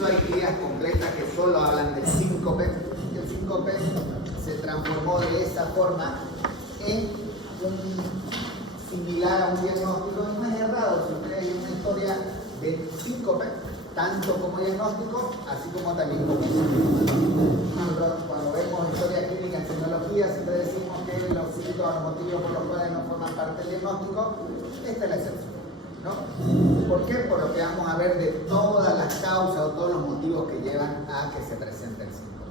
Incluso hay guías completas que solo hablan del síncope. El síncope se transformó de esa forma en similar a un diagnóstico. No es errado si ustedes hay una historia de síncope, tanto como diagnóstico, así como también como nosotros cuando vemos historia clínica en tecnología, siempre decimos que los síntomas, los motivos por los cuales no forman parte del diagnóstico. Esta es la excepción, ¿no? ¿Por qué? Por lo que vamos a ver de todas las causas o todos los motivos que llevan a que se presente el síncope.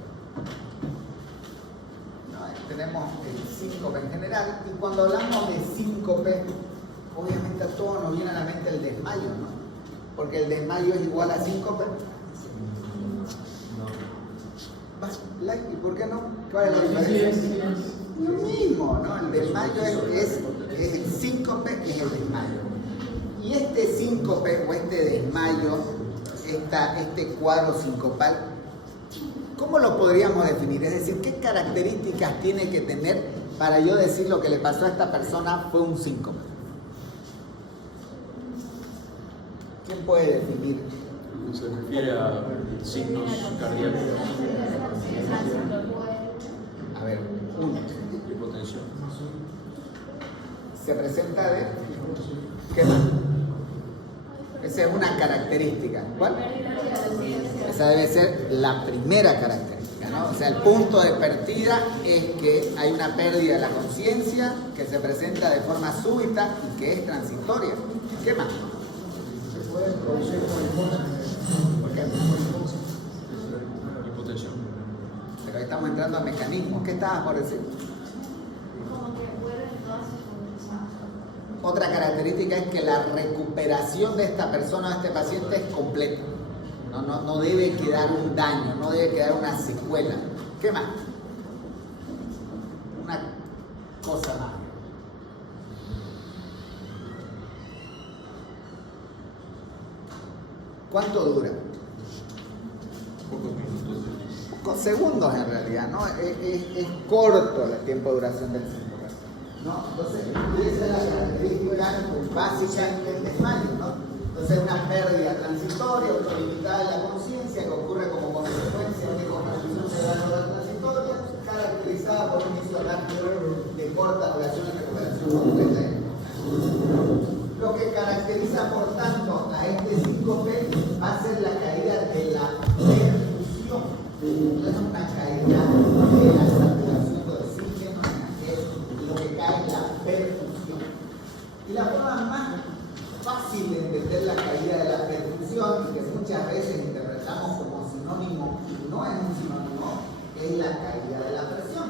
Tenemos el síncope en general, y cuando hablamos de síncope, obviamente a todos nos viene a la mente el desmayo, ¿no? Porque el desmayo es igual a síncope. ¿Y por qué no? ¿Cuál es la diferencia? Lo mismo, ¿no? El desmayo es el síncope, es el desmayo. Y este síncope o este desmayo, este cuadro sincopal, ¿cómo lo podríamos definir? Es decir, ¿qué características tiene que tener para yo decir lo que le pasó a esta persona fue un síncope? ¿Quién puede definir? Se refiere a signos cardíacos. A ver, uno. Hipotensión. Se presenta de... ¿Qué más? Esa es una característica. ¿Cuál? Esa debe ser la primera característica, ¿no? O sea, el punto de partida es que hay una pérdida de la conciencia que se presenta de forma súbita y que es transitoria. ¿Qué más? Se puede producir ¿Por qué? Hipotensión. Pero ahí estamos entrando a mecanismos. ¿Qué estabas por decir? Otra característica es que la recuperación de esta persona, de este paciente, es completa. No debe quedar un daño, no debe quedar una secuela. ¿Qué más? Una cosa más. ¿Cuánto dura? Pocos minutos. Con segundos en realidad, ¿no? Es corto el tiempo de duración del síndrome, ¿no? Entonces, esa es la característica básica del desmayo, ¿no? Entonces, una pérdida transitoria o limitada de la conciencia que ocurre como consecuencia de una hipoperfusión cerebral transitoria, caracterizada por un inicio rápido de corta duración y recuperación completa. Lo que caracteriza, por tanto, a este síncope va a ser la caída de la perfusión. No es una caída de la saturación de oxígeno, es lo que cae es la perfusión. Y la forma más fácil de entender la caída de la perfusión, y que muchas veces interpretamos como sinónimo, y no es un sinónimo, es la caída de la presión.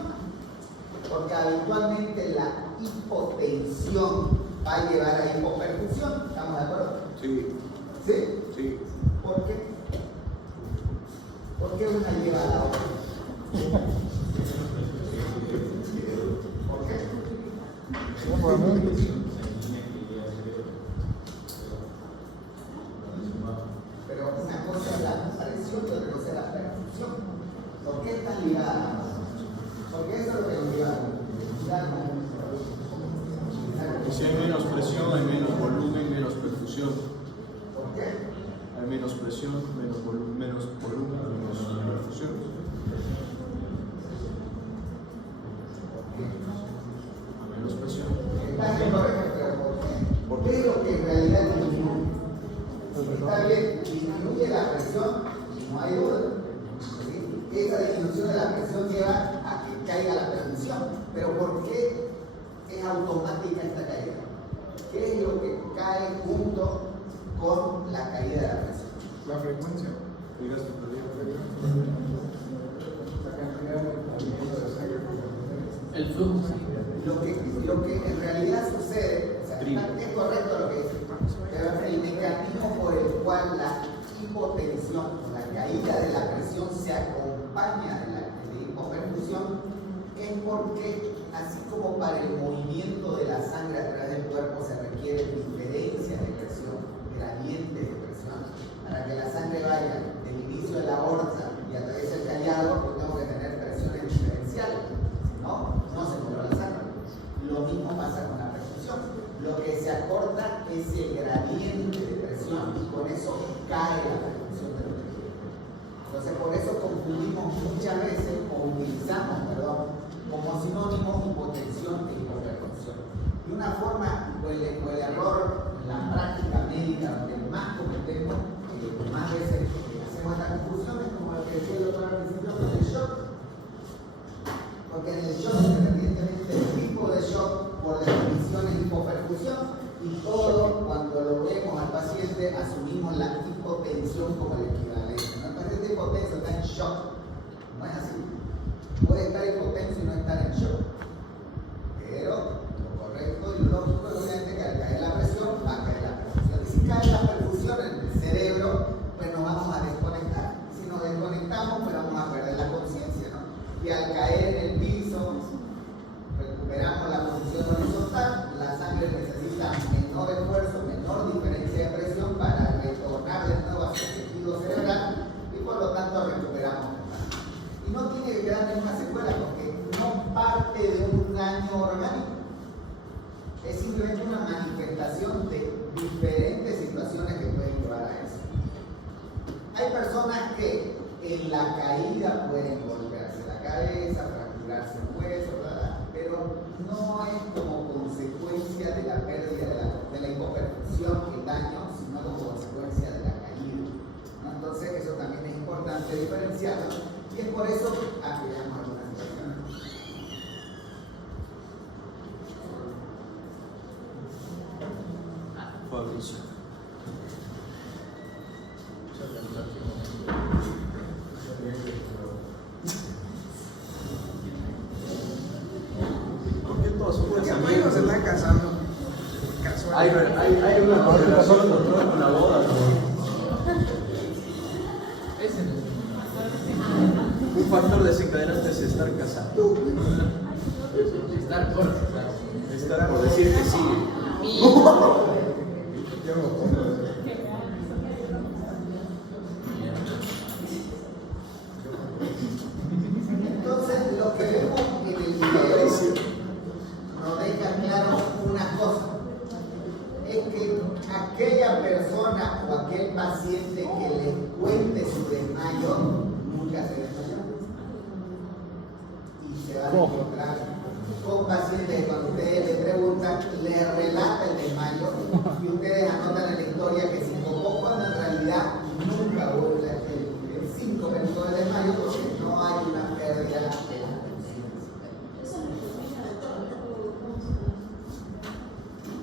Porque habitualmente la hipotensión va a llevar a hipoperfusión. ¿Estamos de acuerdo? Sí. ¿Sí? Sí. ¿Por qué? ¿Por qué una lleva a la otra? ¿Por qué? Pero una cosa es la presión y otra cosa es la perfusión. ¿Por qué están ligadas? Porque eso es lo que nos lleva. Si hay menos presión, hay menos volumen, menos perfusión. ¿Por qué? Hay menos presión, menos volumen, menos perfusión. A menos presión. Está incorrecto, pero ¿por qué? Porque es lo que en realidad disminuye. Está bien, disminuye la presión, no hay duda. ¿Sí? Esa disminución de la presión lleva a que caiga la perfusión. Pero ¿por qué es automática esta caída? ¿Qué es lo que cae junto con la caída de la presión? la frecuencia. El gasto cardíaco. La cantidad de movimiento de sangre por El flujo. Lo que en realidad sucede, o sea, es correcto lo que dice, pero el mecanismo por el cual la hipotensión, la caída de la presión se acompaña de la hipoperfusión, es porque así como para el movimiento de la sangre a través del cuerpo se requiere diferencias de presión, gradientes de presión, para que la sangre vaya del inicio de la aorta y atraviese el callado, pues tengo que tener presiones diferenciales, no se controla la sangre. Lo mismo pasa con la perfusión. Lo que se acorta es el gradiente de presión y con eso cae la perfusión del organismo. confundimos muchas veces o utilizamos, como sinónimo hipotensión e hipertensión. Y una forma, o el error en la práctica médica donde más cometemos, más veces hacemos estas confusiones, como lo que decía el doctor al principio, con el shock. Porque en el shock, independientemente del tipo de shock, por definición es hipoperfusión, y todo cuando lo vemos al paciente asumimos la hipotensión como el equivalente. ¿No? El paciente hipotenso está en shock, no es así. Puede estar hipotenso y no estar en shock. Pero lo correcto y lo lógico es obviamente que al caer la presión va a caer la perfusión. Y si cae la perfusión en el cerebro, pues nos vamos a desconectar. Si nos desconectamos, pues vamos a perder la conciencia, ¿no? Y al caer en el piso, recuperamos la posición horizontal, la sangre necesita menor esfuerzo, menor diferencia de presión para retornar de nuevo hacia el tejido cerebral y por lo tanto recuperamos. Y no tiene que quedar ninguna secuela porque no parte de un daño orgánico. Es simplemente una manifestación de diferentes situaciones que pueden llevar a eso. Hay personas que en la caída pueden golpearse la cabeza, fracturarse un hueso, ¿verdad? Pero no es como consecuencia de la pérdida de la hipoperfusión, el daño, sino como consecuencia de la caída, ¿no? Entonces eso también es importante diferenciarlo y es por eso que apoyamos algunas situaciones. Fabricio. ¿Por qué todos son Porque amigos? amigos se están casando. Hay una correlación con la boda, ¿no? Un factor desencadenante es estar casado. Estar por decir que sí. Entonces, lo que vemos en el video nos deja claro una cosa, es que aquella persona o aquel paciente que le cuente su desmayo nunca se desmayó. Y se van a encontrar con pacientes que cuando ustedes le preguntan, le relata el desmayo y ustedes anotan en la historia que se invocó cuando en realidad nunca hubo el 5 minutos de desmayo porque no hay una pérdida de la conciencia.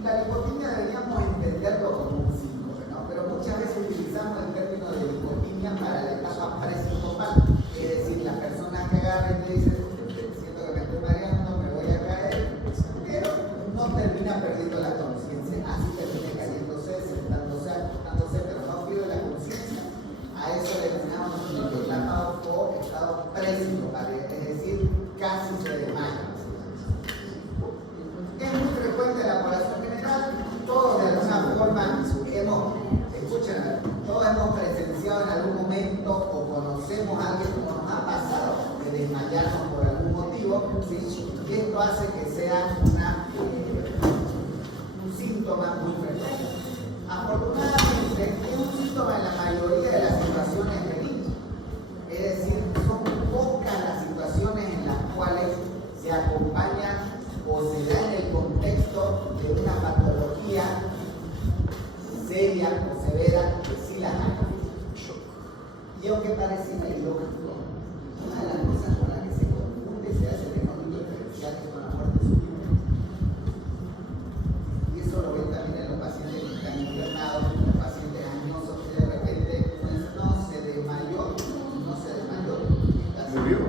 La lipotimia deberíamos entenderlo como un síncope, ¿no? Pero muchas veces utilizamos el término de lipotimia para la etapa presincopal, es decir, las personas que agarran y dicen, siento que me estoy mareando, me voy a caer, pero no termina perdiendo la conciencia, así termina cayéndose, sentándose, acostándose, pero no pierde la conciencia. A eso le denominamos etapa o estado presincopal, es decir, casi se desmaya. Es muy frecuente en la población general, todos de alguna forma todos hemos presenciado en algún momento o conocemos a alguien como nos ha pasado de desmayarnos por algún motivo, ¿sí? Y esto hace que sea un síntoma muy frecuente. Afortunadamente, es un síntoma en la mayoría de las situaciones benignas, es decir, son pocas las situaciones en las cuales se acompaña o se da en el contexto de una patología seria o severa que sí la hay. Y aunque pareciera ilógico, una de las cosas con las que se confunde se hace diagnóstico diferencial con la muerte súbita. Y eso lo ven también en los pacientes que están internados, los pacientes añosos que de repente no se desmayó, no se desmayó. Murió.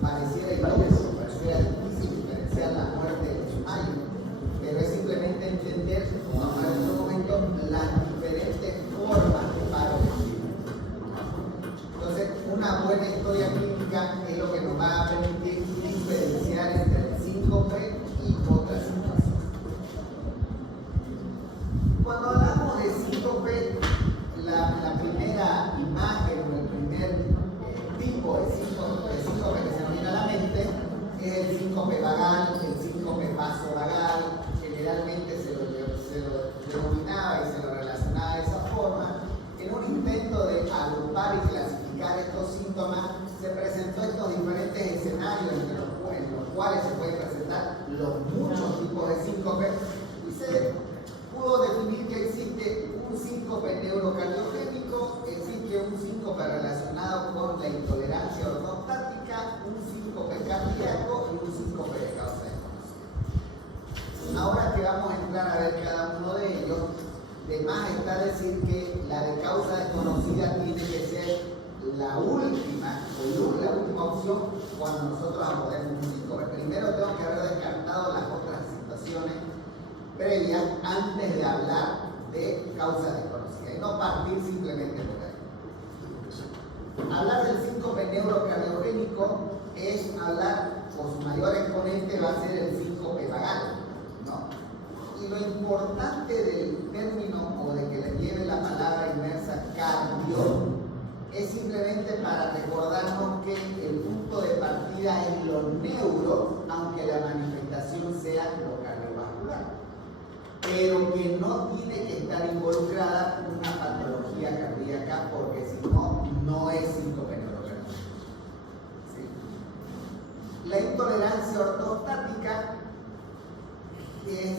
Pareciera ilógico, pareciera difícil diferenciar la muerte del desmayo, pero es simplemente entender, como vamos a ver en otro momento, las diferentes formas de paro. Entonces, una neurocardiogénico existe un síncope relacionado con la intolerancia ortostática, un síncope cardíaco y un síncope de causa desconocida. Ahora que vamos a entrar a ver cada uno de ellos, de más está decir que la de causa desconocida tiene que ser la última opción cuando nosotros abordemos un síncope. Primero tengo que haber descartado las otras situaciones previas antes de hablar de causa desconocida y no partir simplemente por ahí. Hablar del síncope neurocardiogénico es hablar, por su mayor exponente va a ser el síncope vagal, ¿no? Y lo importante del término o de que le lleve la palabra inmersa cardio es simplemente para recordarnos que el punto de partida es lo neuro, aunque la manifestación sea lo cardiovascular, pero que no tiene que estar involucrada una patología cardíaca, porque si no, no es síncope neurocardíaco. ¿Sí? La intolerancia ortostática es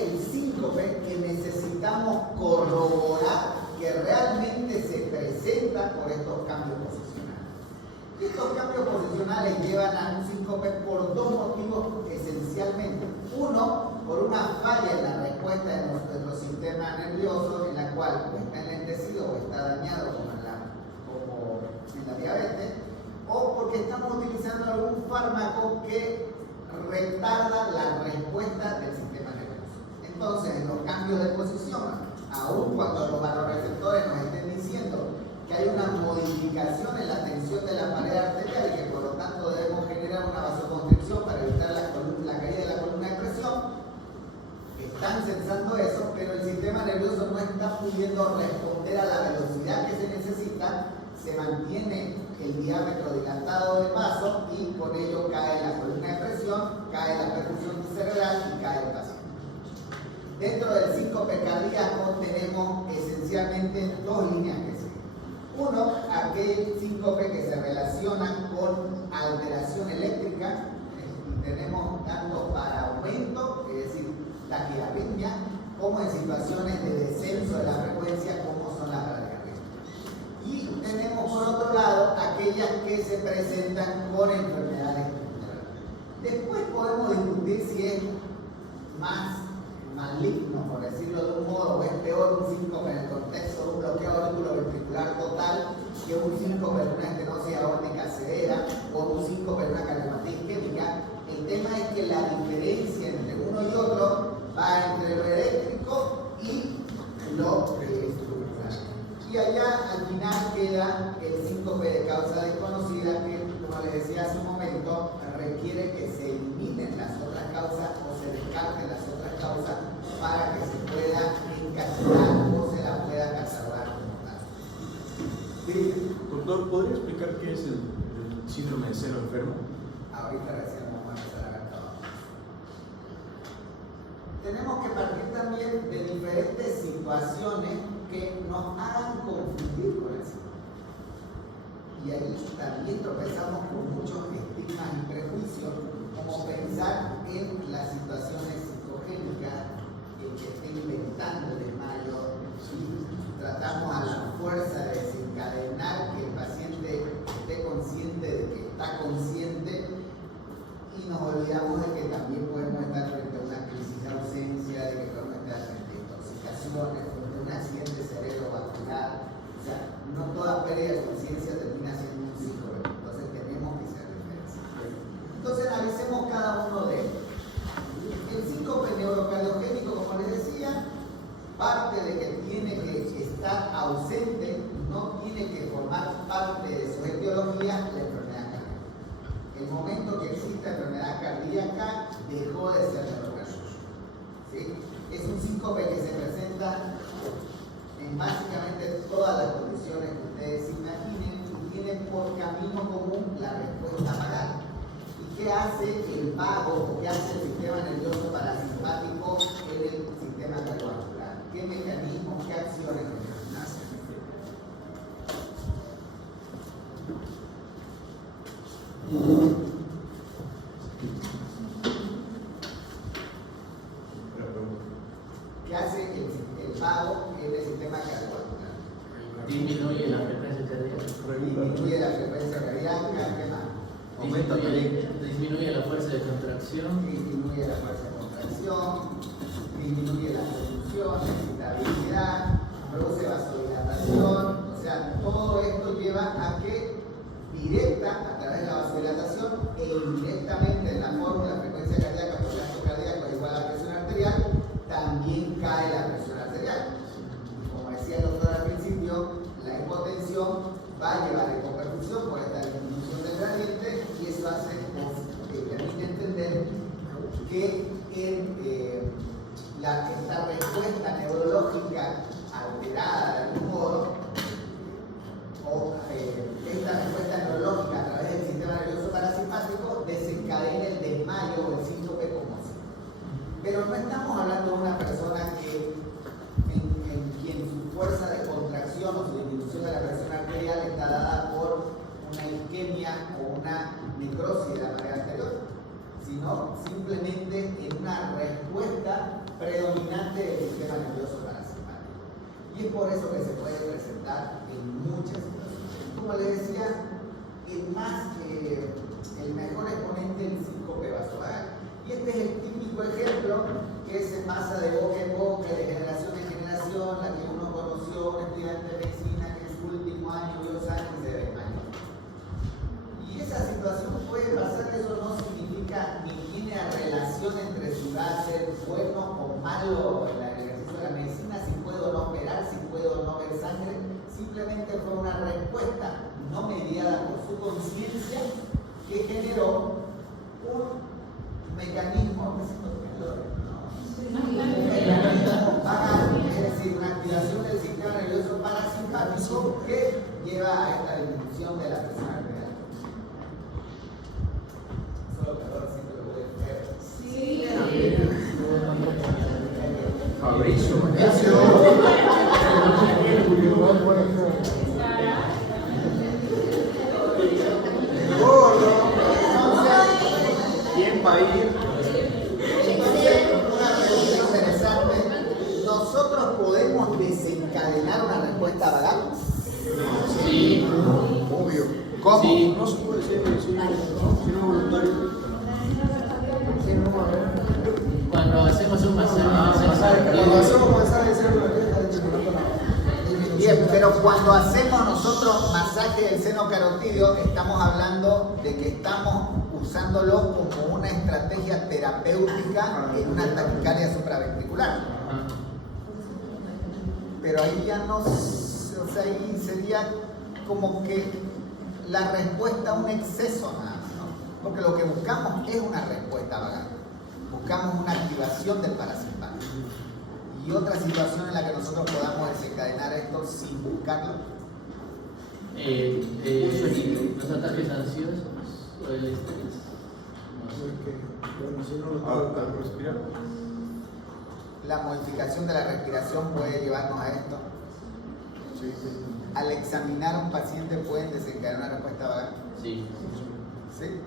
el síncope que necesitamos corroborar que realmente se presenta por estos cambios posicionales. Y estos cambios posicionales llevan a un síncope por dos motivos esencialmente. Uno, por una falla en la respuesta de nuestro sistema nervioso, en la cual o está enlentecido o está dañado como en la diabetes, o porque estamos utilizando algún fármaco que retarda la respuesta del sistema nervioso. Entonces, en los cambios de posición, aun cuando los vasoreceptores nos estén diciendo que hay una modificación en la tensión de la pared arterial y que por lo tanto debemos generar una vasoconstricción para evitar la caída de la columna de presión, están sensando eso, pero el sistema nervioso no está pudiendo responder a la velocidad que se necesita, se mantiene el diámetro dilatado del vaso y con ello cae la columna de presión, cae la perfusión cerebral y cae el paciente. Dentro del síncope cardíaco tenemos esencialmente dos líneas que seguir. Uno, aquel síncope que se relaciona con alteración eléctrica, y tenemos tanto para aumento, es decir, taquiarritmia, como en situaciones de descenso de la frecuencia, como son las bradicardias. Y tenemos por otro lado aquellas que se presentan con enfermedades estructurales. Después podemos discutir si es más maligno, por decirlo de un modo, o es peor un síncope en el contexto de un bloqueo auriculoventricular total que un síncope en una estenosis aórtica severa o un síncope en una cardiopatía isquémica. El tema es que la diferencia entre uno y otro va entre lo eléctrico y lo estructural. Y allá al final queda el síncope de causa desconocida que, como les decía hace un momento, requiere que se eliminen las otras causas o se descarten las otras causas para que se pueda encarcelar o se la pueda catalogar como tal. Sí, doctor, ¿podría explicar qué es el síndrome de seno enfermo? Ahorita recién vamos a empezar a ver todo. Tenemos que partir también de diferentes situaciones que nos hagan confundir con el síndrome. Y ahí también tropezamos con muchos estigmas y prejuicios, como pensar en las situaciones psicogénicas, el que esté inventando el desmayo, ¿sí? Tratamos a la fuerza de desencadenar que el paciente esté consciente de que está consciente y nos olvidamos de que también podemos estar frente a una crisis de ausencia, de que podemos estar frente a intoxicaciones, frente a un accidente cerebrovascular. O sea, no toda pérdida de conciencia termina siendo un síndrome, entonces tenemos que ser diferentes. Entonces analicemos cada uno de ellos. El síncope neurocardiogénico, como les decía, parte de que tiene que estar ausente, no tiene que formar parte de su etiología la enfermedad cardíaca. El momento que existe enfermedad cardíaca dejó de ser neurocardíaco. ¿Sí? Es un síncope que se presenta en básicamente todas las condiciones que ustedes imaginen y tiene por camino común la respuesta vagal. ¿Y qué hace el vago o qué hace el sistema nervioso parasimpático en el sistema cardiovascular? ¿Qué mecanismos, qué acciones hacen? ¿Qué hace el vago en el sistema cardiovascular. Disminuye la frecuencia cardíaca. Disminuye la frecuencia cardíaca, ¿qué más? Aumenta Disminuye la fuerza de contracción. disminuye la fuerza de contracción, disminuye la producción, la excitabilidad, produce vasodilatación. O sea, todo esto lleva a que directa, a través de la vasodilatación e indirectamente en la fórmula frecuencia cardíaca por gasto cardíaco es igual a la presión arterial, también cae la presión arterial. Como decía el doctor al principio, la hipotensión va a llevar a hipoperfusión por esta disminución del gradiente y eso hace que permite entender que esta respuesta neurológica alterada de algún modo o esta respuesta neurológica a través del sistema nervioso parasimpático desencadena el desmayo o el síncope conmoción. Pero no estamos hablando de una persona en quien su fuerza de contracción o su disminución de la presión arterial está dada por una isquemia o una necrosis de la pared anterior, sino simplemente en una respuesta predominante del sistema nervioso parasimpático. Y es por eso que se puede presentar en muchas situaciones. Como les decía, el mejor exponente es el síncope vasovagal. Y este es el típico ejemplo que se pasa de boca en boca, de generación en generación, la que uno conoció, un estudiante de medicina que en su último año vio sangre y se desmayó. Y esa situación puede pasar, eso no significa ni tiene relación entre si va a ser bueno o malo el ejercicio de la medicina, si puedo o no operar, si puedo o no ver sangre, simplemente fue una respuesta no mediada por su conciencia que generó un mecanismo es decir, una activación del sistema nervioso parasimpático que lleva a esta disminución de la presión arterial. Solo que ahora sí que lo pueden ver. ¿Quién va a ir? Una pregunta interesante. ¿Nosotros podemos desencadenar una respuesta vagal? Sí. Obvio. ¿Cómo? Sí. No se puede ser si no voluntario. Cuando hacemos un masaje, Cuando hacemos masaje de cerebro, Bien, pero cuando hacemos nosotros masaje del seno carotídeo, estamos hablando de que estamos usándolo como una estrategia terapéutica en una taquicardia supraventricular. Pero ahí ya no, o sea, ahí sería como que la respuesta a un exceso nada más, ¿no? Porque lo que buscamos es una respuesta vagal. Buscamos una activación del parasimpático. Y otra situación en la que nosotros podamos desencadenar esto sin buscarlo. los ataques ansiosos o el estrés. Bueno, si no lo Al respirar. La modificación de la respiración puede llevarnos a esto. Sí. Al examinar a un paciente pueden desencadenar una respuesta vagal. Sí. ¿Sí?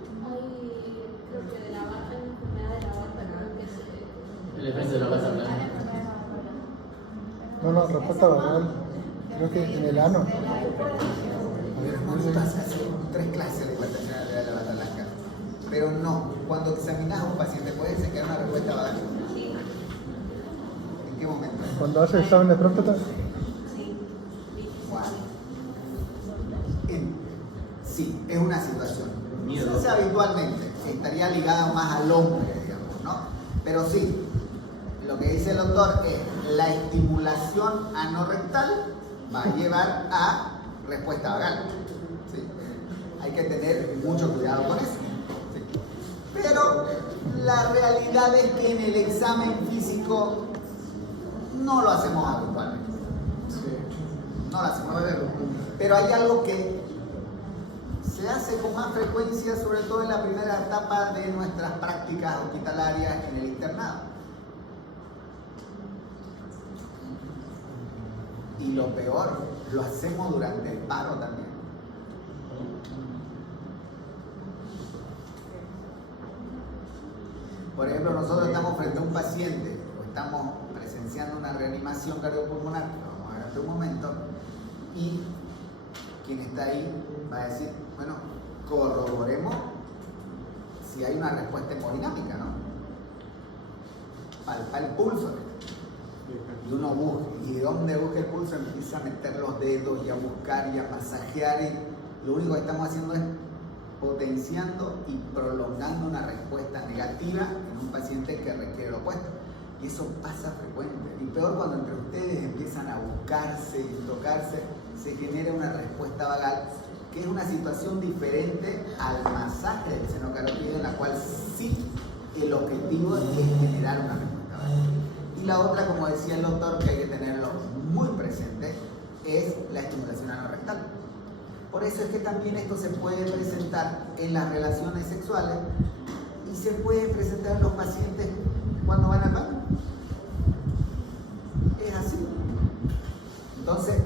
Creo que de la bata, la enfermedad de la bata, creo que se... El efecto de la bata blanca. No, respuesta vagal. Creo que en el ano. Nosotros hacemos 3 clases de hipertensión arterial de la bata blanca. Pero no, cuando examinas a un paciente puede desencadenar una respuesta vagal. ¿En qué momento? Cuando hace examen de próstata. Bueno. Sí, es una situación. Se hace habitualmente, estaría ligada más al hombre, digamos, ¿no? Pero sí, lo que dice el doctor es la estimulación anorrectal va a llevar a respuesta vagal. ¿Sí? Hay que tener mucho cuidado con eso. ¿Sí? Pero la realidad es que en el examen físico no lo hacemos habitualmente. No lo hacemos. Pero hay algo que se hace con más frecuencia, sobre todo en la primera etapa de nuestras prácticas hospitalarias en el internado. Y lo peor, lo hacemos durante el paro también. Por ejemplo, nosotros estamos frente a un paciente o estamos presenciando potenciando una reanimación cardiopulmonar, que lo vamos a ver en un momento, y quien está ahí va a decir, bueno, corroboremos si hay una respuesta hemodinámica, ¿no? Palpa el pulso. Y uno busca, y donde busca el pulso empieza a meter los dedos y a buscar y a masajear, y lo único que estamos haciendo es potenciando y prolongando una respuesta negativa en un paciente que requiere lo opuesto. Y eso pasa frecuente. Y peor cuando entre ustedes empiezan a buscarse y tocarse, se genera una respuesta vagal, que es una situación diferente al masaje del seno carotídeo, en la cual sí el objetivo es generar una respuesta vagal. Y la otra, como decía el doctor, que hay que tenerlo muy presente, es la estimulación anorrectal. Por eso es que también esto se puede presentar en las relaciones sexuales y se puede presentar en los pacientes cuando van al baño. Es así. Entonces,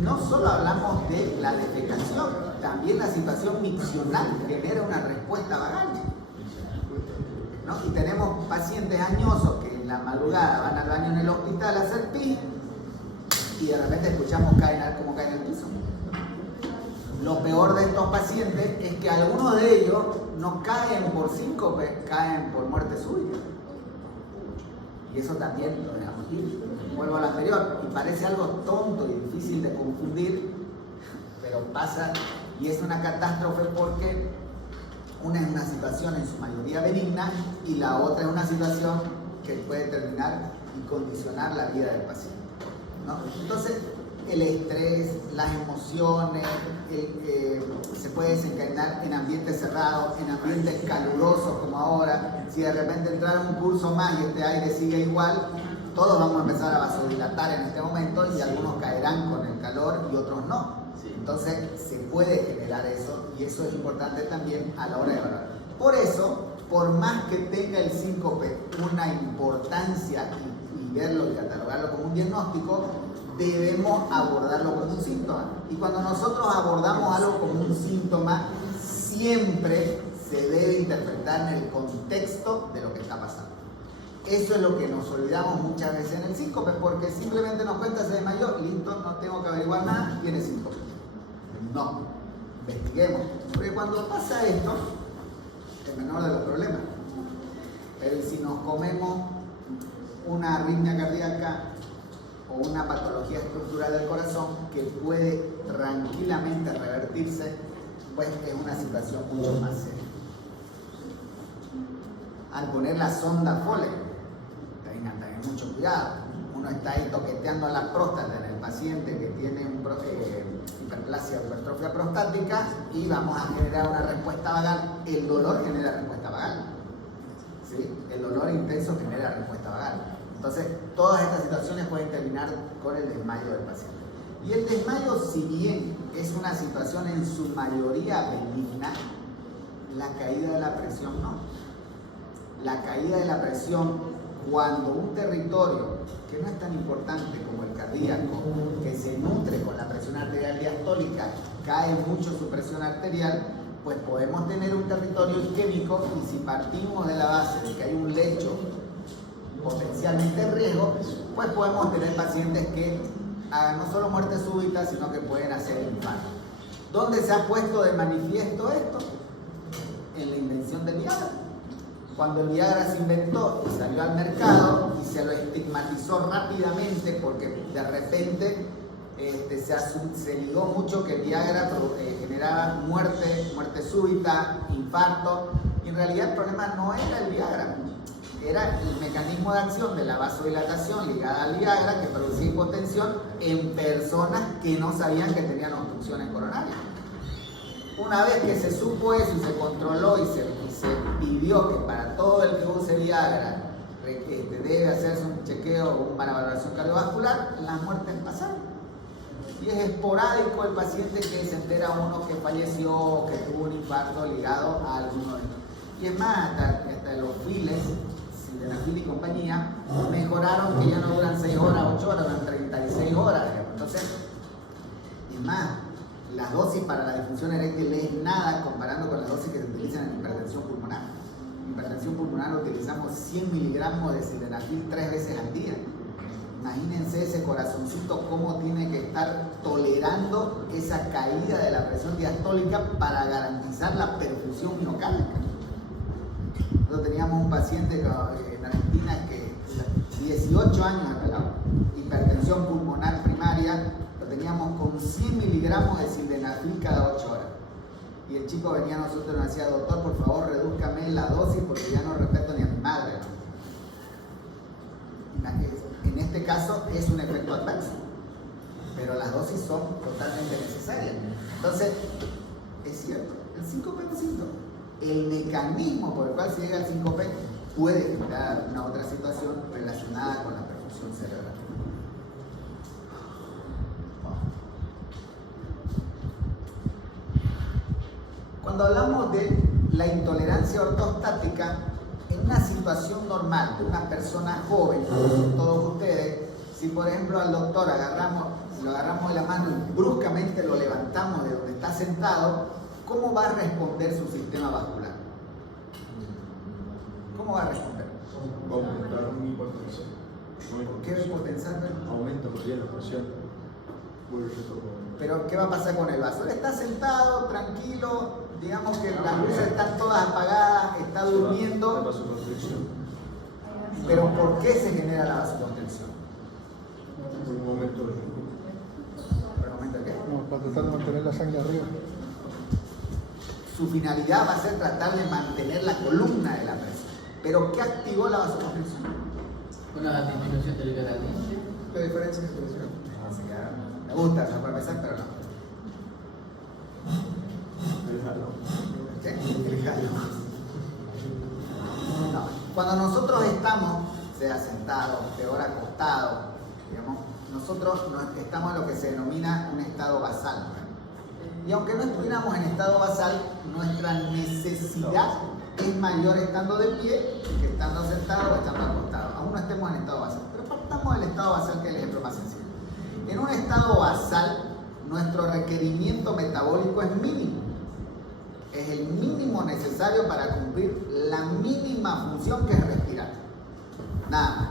no solo hablamos de la defecación, también la situación miccional genera una respuesta vagal, ¿no? Y tenemos pacientes añosos que en la madrugada van al baño en el hospital a hacer pis y de repente escuchamos cómo caen en el piso. Lo peor de estos pacientes es que algunos de ellos no caen por síncope, caen por muerte súbita. Y eso también lo dejamos ir. Vuelvo a lo anterior, y parece algo tonto y difícil de confundir, pero pasa y es una catástrofe porque una es una situación en su mayoría benigna y la otra es una situación que puede terminar y condicionar la vida del paciente, ¿no? Entonces, el estrés, las emociones, se puede desencadenar en ambientes cerrados, en ambientes calurosos como ahora. Si de repente entrara un curso más y este aire sigue igual, todos vamos a empezar a vasodilatar en este momento y algunos caerán con el calor y otros no. Entonces se puede generar eso y eso es importante también a la hora de evaluar. Por eso, por más que tenga el síncope una importancia y verlo y catalogarlo como un diagnóstico, debemos abordarlo como un síntoma. Y cuando nosotros abordamos algo como un síntoma, siempre se debe interpretar en el contexto de lo que está pasando. Eso es lo que nos olvidamos muchas veces en el síncope, porque simplemente nos cuenta, se desmayó, listo, no tengo que averiguar nada, tiene síncope. No, investiguemos. Porque cuando pasa esto, es el menor de los problemas. Pero si nos comemos una arritmia cardíaca o una patología estructural del corazón que puede tranquilamente revertirse, pues es una situación mucho más seria. Al poner la sonda Foley, tengan también mucho cuidado. Uno está ahí toqueteando la próstata en el paciente que tiene hiperplasia o hipertrofia prostática y vamos a generar una respuesta vagal. El dolor genera respuesta vagal. ¿Sí? El dolor intenso genera respuesta vagal. Entonces, todas estas situaciones pueden terminar con el desmayo del paciente. Y el desmayo, si bien es una situación en su mayoría benigna, la caída de la presión no. La caída de la presión, cuando un territorio que no es tan importante como el cardíaco, que se nutre con la presión arterial diastólica, cae mucho su presión arterial, pues podemos tener un territorio isquémico y si partimos de la base de que hay un lecho potencialmente en riesgo, pues podemos tener pacientes que hagan no solo muerte súbita, sino que pueden hacer infarto. ¿Dónde se ha puesto de manifiesto esto? En la invención del Viagra. Cuando el Viagra se inventó y salió al mercado y se lo estigmatizó rápidamente porque de repente se ligó mucho que el Viagra generaba muerte súbita, infarto, y en realidad el problema no era el Viagra, era el mecanismo de acción de la vasodilatación ligada al Viagra que producía hipotensión en personas que no sabían que tenían obstrucciones coronarias. Una vez que se supo eso y se controló y se pidió que para todo el que use Viagra debe hacerse un chequeo o una valoración cardiovascular, las muertes pasaron. Y es esporádico el paciente que se entera uno que falleció, que tuvo un infarto ligado a alguno de estos. Y es más, hasta los files, sildenafil y compañía, mejoraron que ya no duran 6 horas, 8 horas, duran 36 horas. Entonces, es más, las dosis para la disfunción eréctil es nada comparando con las dosis que se utilizan en hipertensión pulmonar. En hipertensión pulmonar utilizamos 100 miligramos de sildenafil 3 veces al día. Imagínense ese corazoncito cómo tiene que estar tolerando esa caída de la presión diastólica para garantizar la perfusión miocárdica. Nosotros teníamos un paciente en Argentina que 18 años de pelado, hipertensión pulmonar primaria, lo teníamos con 100 miligramos de sildenafil cada 8 horas. Y el chico venía a nosotros y nos decía, doctor, por favor, redúzcame la dosis porque ya no respeto ni a mi madre. En este caso es un efecto adverso, pero las dosis son totalmente necesarias. Entonces, es cierto, el síncope no es síntoma. El mecanismo por el cual se llega al síncope puede generar una otra situación relacionada con la perfusión cerebral. Cuando hablamos de la intolerancia ortostática, en una situación normal de una persona joven, como todos ustedes, si por ejemplo al doctor lo agarramos de la mano y bruscamente lo levantamos de donde está sentado, ¿cómo va a responder su sistema vascular? ¿Cómo va a responder? Va a aumentar mi hipotensión. ¿Por qué va a hipotensiar? Aumenta más bien la presión. Pero ¿qué va a pasar con el vaso? Él está sentado, tranquilo, digamos que las luces están todas apagadas, está durmiendo. La vasoconstricción. Pero ¿por qué se genera la vasoconstricción? Por un aumento de ¿Por un momento qué? No, para tratar de mantener la sangre arriba. Su finalidad va a ser tratar de mantener la columna de la presión. ¿Pero qué activó la vasoconstricción? Una disminución del gradient. La diferencia de presión. Me gusta, no para empezar, pero no. ¿Qué? El jalo. No. Cuando nosotros estamos, sea sentados, peor acostados, digamos, nosotros estamos en lo que se denomina un estado basal. Y aunque no estuviéramos en estado basal, nuestra necesidad es mayor estando de pie que estando sentado o estando acostado. Aún no estemos en estado basal. Pero partamos del estado basal, que es el ejemplo más sencillo. En un estado basal, nuestro requerimiento metabólico es mínimo. Es el mínimo necesario para cumplir la mínima función que es respirar. Nada más.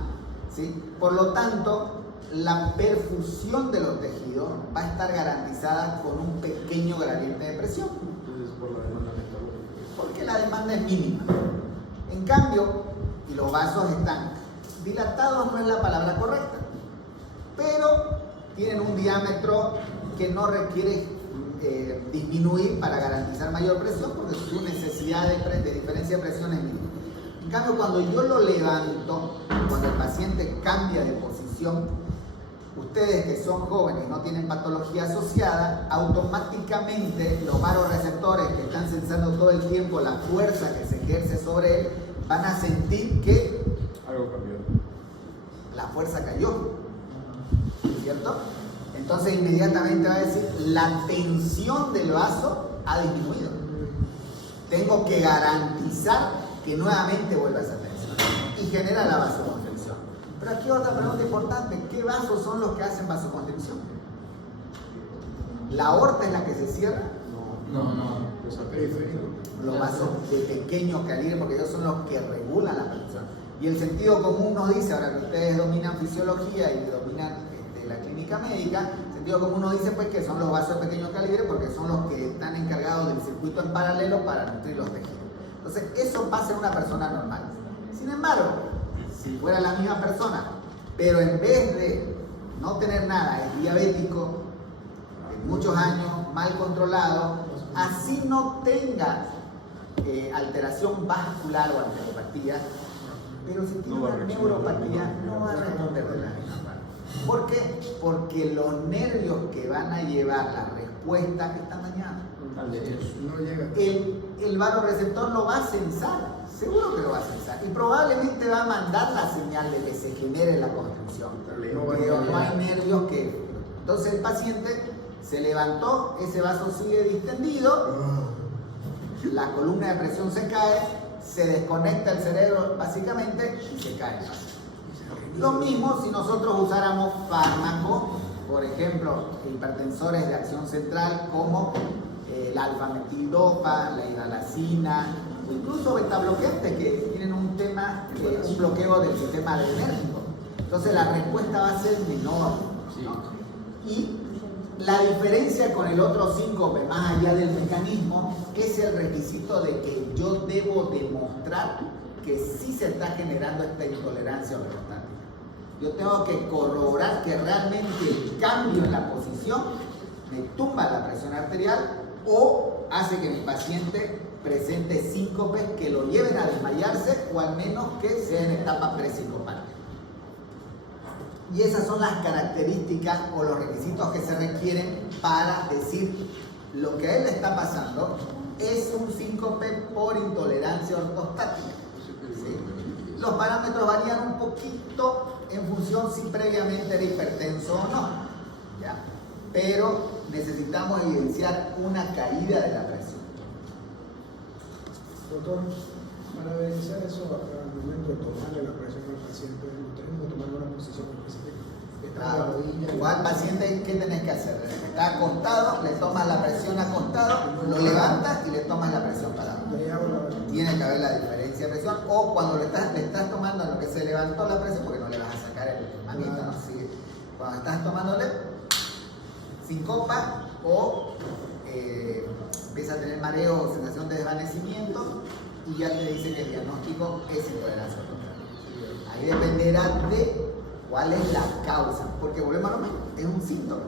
¿Sí? Por lo tanto, la perfusión de los tejidos va a estar garantizada con un pequeño gradiente de presión. Entonces, por la demanda metabólica. Porque la demanda es mínima. En cambio, y los vasos están dilatados, no es la palabra correcta, pero tienen un diámetro que no requiere disminuir para garantizar mayor presión porque su necesidad de diferencia de presión es mínima. En cambio, cuando yo lo levanto, cuando el paciente cambia de posición, ustedes que son jóvenes y no tienen patología asociada, automáticamente los vasoreceptores que están sensando todo el tiempo la fuerza que se ejerce sobre él, van a sentir que Algo cambió. la fuerza cayó. ¿Cierto? Entonces inmediatamente va a decir, la tensión del vaso ha disminuido. Tengo que garantizar que nuevamente vuelva esa tensión. Y genera la vasoconstricción. Pero aquí otra pregunta importante, ¿qué vasos son los que hacen vasoconstricción? ¿La aorta es la que se cierra? No. Los periféricos. Los vasos de pequeño calibre, porque ellos son los que regulan la presión. Y el sentido común nos dice, ahora que ustedes dominan fisiología y dominan la clínica médica, el sentido común nos dice pues que son los vasos de pequeño calibre porque son los que están encargados del circuito en paralelo para nutrir los tejidos. Entonces, eso pasa en una persona normal. Sin embargo, si fuera la misma persona, pero en vez de no tener nada, es diabético, de muchos años, mal controlado, así no tenga alteración vascular o angiopatía, pero si tiene una neuropatía, no va a responder de la misma manera. ¿Por qué? Porque los nervios que van a llevar la respuesta están dañados. No llega. El vasoreceptor lo va a censar, seguro que lo va a censar, y probablemente va a mandar la señal de que se genere la constricción. Pero no hay nervios que... Entonces el paciente se levantó, ese vaso sigue distendido, la columna de presión se cae, se desconecta el cerebro básicamente y se cae el vaso. Lo mismo si nosotros usáramos fármacos, por ejemplo, hipertensores de acción central como la alfa-metildopa, la hidralazina, o incluso betabloqueantes que tienen un tema, un bloqueo del sistema adrenérgico. Entonces la respuesta va a ser menor. Sí. Y la diferencia con el otro síncope, más allá del mecanismo, es el requisito de que yo debo demostrar que sí se está generando esta intolerancia ortostática. Yo tengo que corroborar que realmente el cambio en la posición me tumba la presión arterial o hace que mi paciente presente síncopes que lo lleven a desmayarse o al menos que sea en etapa presincopal. Y esas son las características o los requisitos que se requieren para decir lo que a él le está pasando es un síncope por intolerancia ortostática. ¿Sí? Los parámetros varían un poquito en función si previamente era hipertenso o no. ¿Ya? Pero necesitamos evidenciar una caída de la presión. Doctor, para evidenciar eso, al momento de tomarle la presión al paciente, tenemos que tomar una posición específica. Está en la rodilla. Igual paciente, ¿qué tenés que hacer? Está acostado, le tomas la presión acostado, lo levantas y le tomas la presión parado. Tiene que haber la diferencia de presión, o cuando le estás tomando en lo que se levantó la presión, porque no le vas a sacar el manito, ¿no? Sí. Cuando estás tomándole, sincopa o empieza a tener mareo o sensación de desvanecimiento y ya te dice que el diagnóstico es intolerancia ortostática. Ahí dependerá de cuál es la causa, porque volvemos a lo mismo, es un síntoma,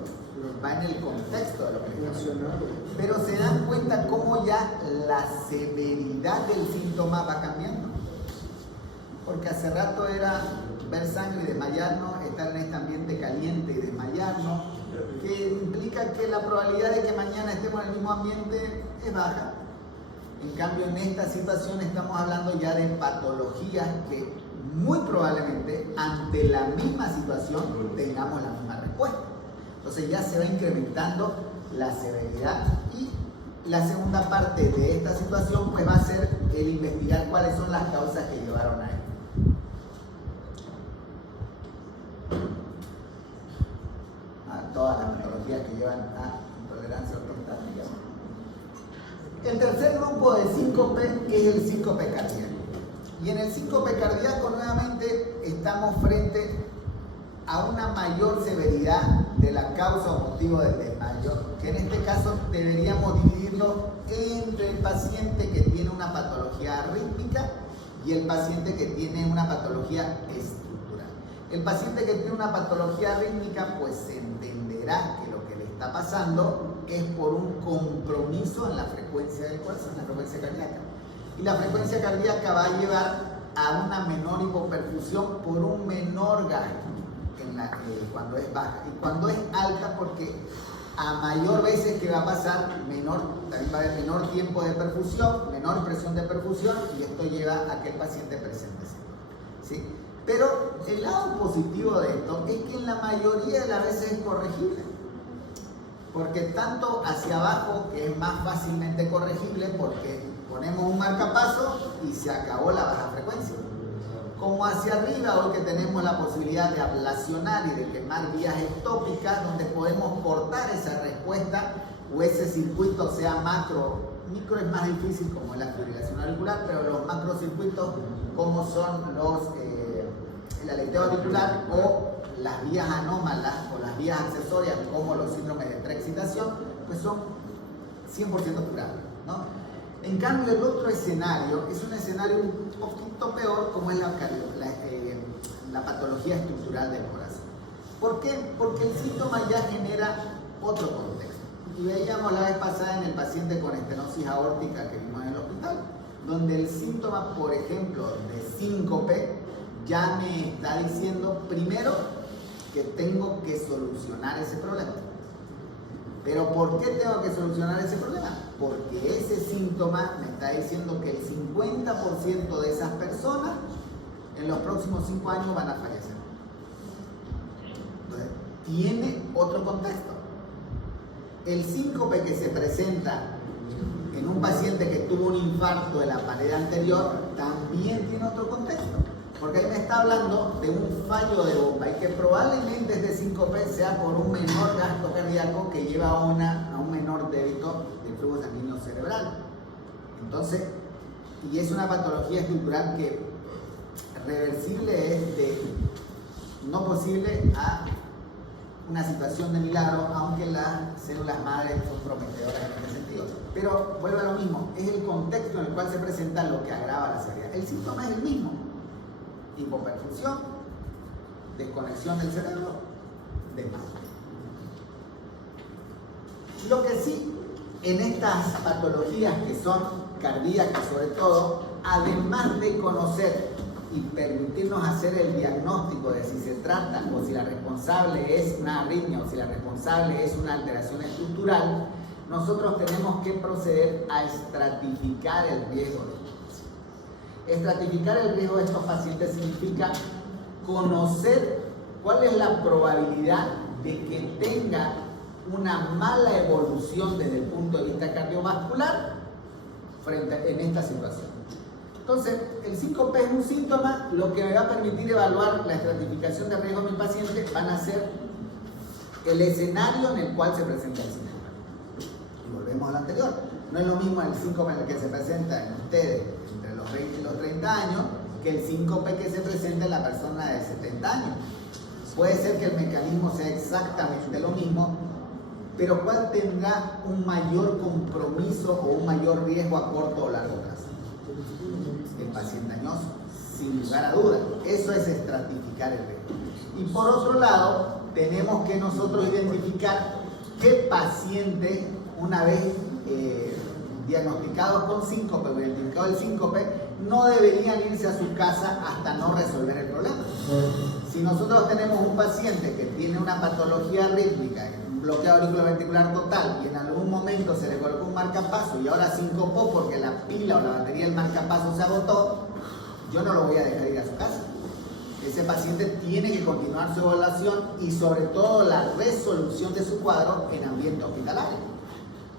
va en el contexto de lo que le está pasando. Pero se dan cuenta cómo ya la severidad del síntoma va cambiando. Porque hace rato era ver sangre y desmayarnos, estar en este ambiente caliente y desmayarnos, que implica que la probabilidad de que mañana estemos en el mismo ambiente es baja. En cambio, en esta situación estamos hablando ya de patologías que muy probablemente ante la misma situación tengamos la misma respuesta. Entonces ya se va incrementando la severidad y la segunda parte de esta situación pues va a ser el investigar cuáles son las causas que llevaron a esto. A todas las patologías que llevan a intolerancia ortostática. El tercer grupo de síncope es el síncope cardíaco. Y en el síncope cardíaco nuevamente estamos frente a una mayor severidad de la causa o motivo del desmayo, que en este caso deberíamos dividirlo entre el paciente que tiene una patología arrítmica y el paciente que tiene una patología estructural. El paciente que tiene una patología arrítmica pues se entenderá que lo que le está pasando es por un compromiso en la frecuencia del corazón, en la frecuencia cardíaca. Y la frecuencia cardíaca va a llevar a una menor hipoperfusión por un menor gasto cuando es baja. Y cuando es alta, porque a mayor veces que va a pasar, también va a haber menor tiempo de perfusión, menor presión de perfusión, y esto lleva a que el paciente presente síncope. ¿Sí? Pero el lado positivo de esto es que en la mayoría de las veces es corregible. Porque tanto hacia abajo, que es más fácilmente corregible, porque ponemos un marcapaso y se acabó la baja frecuencia. Como hacia arriba, hoy que tenemos la posibilidad de ablacionar y de quemar vías ectópicas, donde podemos cortar esa respuesta o ese circuito, sea macro, micro es más difícil como es la fibrilación auricular, pero los macrocircuitos como son el aleteo auricular o las vías anómalas o las vías accesorias como los síndromes de preexcitación, pues son 100% curables, ¿no? En cambio, el otro escenario es un escenario un poquito peor, como es la patología estructural del corazón. ¿Por qué? Porque el síntoma ya genera otro contexto. Y veíamos la vez pasada en el paciente con estenosis aórtica que vimos en el hospital, donde el síntoma, por ejemplo, de síncope, ya me está diciendo primero que tengo que solucionar ese problema. ¿Pero por qué tengo que solucionar ese problema? Porque ese síntoma me está diciendo que el 50% de esas personas en los próximos 5 años van a fallecer. Entonces, tiene otro contexto. El síncope que se presenta en un paciente que tuvo un infarto de la pared anterior también tiene otro contexto. Porque ahí me está hablando de un fallo de bomba y que probablemente este síncope sea por un menor gasto cardíaco que lleva a un menor débito del flujo sanguíneo cerebral. Entonces, y es una patología estructural que reversible es de no posible a una situación de milagro, aunque las células madres son prometedoras en este sentido. Pero vuelvo a lo mismo, es el contexto en el cual se presenta lo que agrava la severidad. El síntoma es el mismo: hipoperfusión, desconexión del cerebro, desmayo. Lo que sí, en estas patologías que son cardíacas sobre todo, además de conocer y permitirnos hacer el diagnóstico de si se trata o si la responsable es una arritmia o si la responsable es una alteración estructural, nosotros tenemos que proceder a estratificar el riesgo de estos pacientes. Estratificar el riesgo de estos pacientes significa conocer cuál es la probabilidad de que tenga una mala evolución desde el punto de vista cardiovascular en esta situación. Entonces, el síncope es un síntoma. Lo que me va a permitir evaluar la estratificación de riesgo de mi paciente van a ser el escenario en el cual se presenta el síncope. Y volvemos al anterior. No es lo mismo el síncope en el que se presenta en ustedes entre los 20 y los 30 años que el síncope que se presenta en la persona de 70 años. Puede ser que el mecanismo sea exactamente lo mismo, pero ¿cuál tendrá un mayor compromiso o un mayor riesgo a corto o largo plazo? El paciente añoso, sin lugar a dudas. Eso es estratificar el riesgo. Y por otro lado, tenemos que nosotros identificar qué paciente, una vez diagnosticados con síncope o identificado el síncope, no deberían irse a su casa hasta no resolver el problema. Si nosotros tenemos un paciente que tiene una patología rítmica, un bloqueo auriculoventricular total, y en algún momento se le colocó un marcapaso y ahora sincopó porque la pila o la batería del marcapaso se agotó, yo no lo voy a dejar ir a su casa. Ese paciente tiene que continuar su evaluación y sobre todo la resolución de su cuadro en ambiente hospitalario,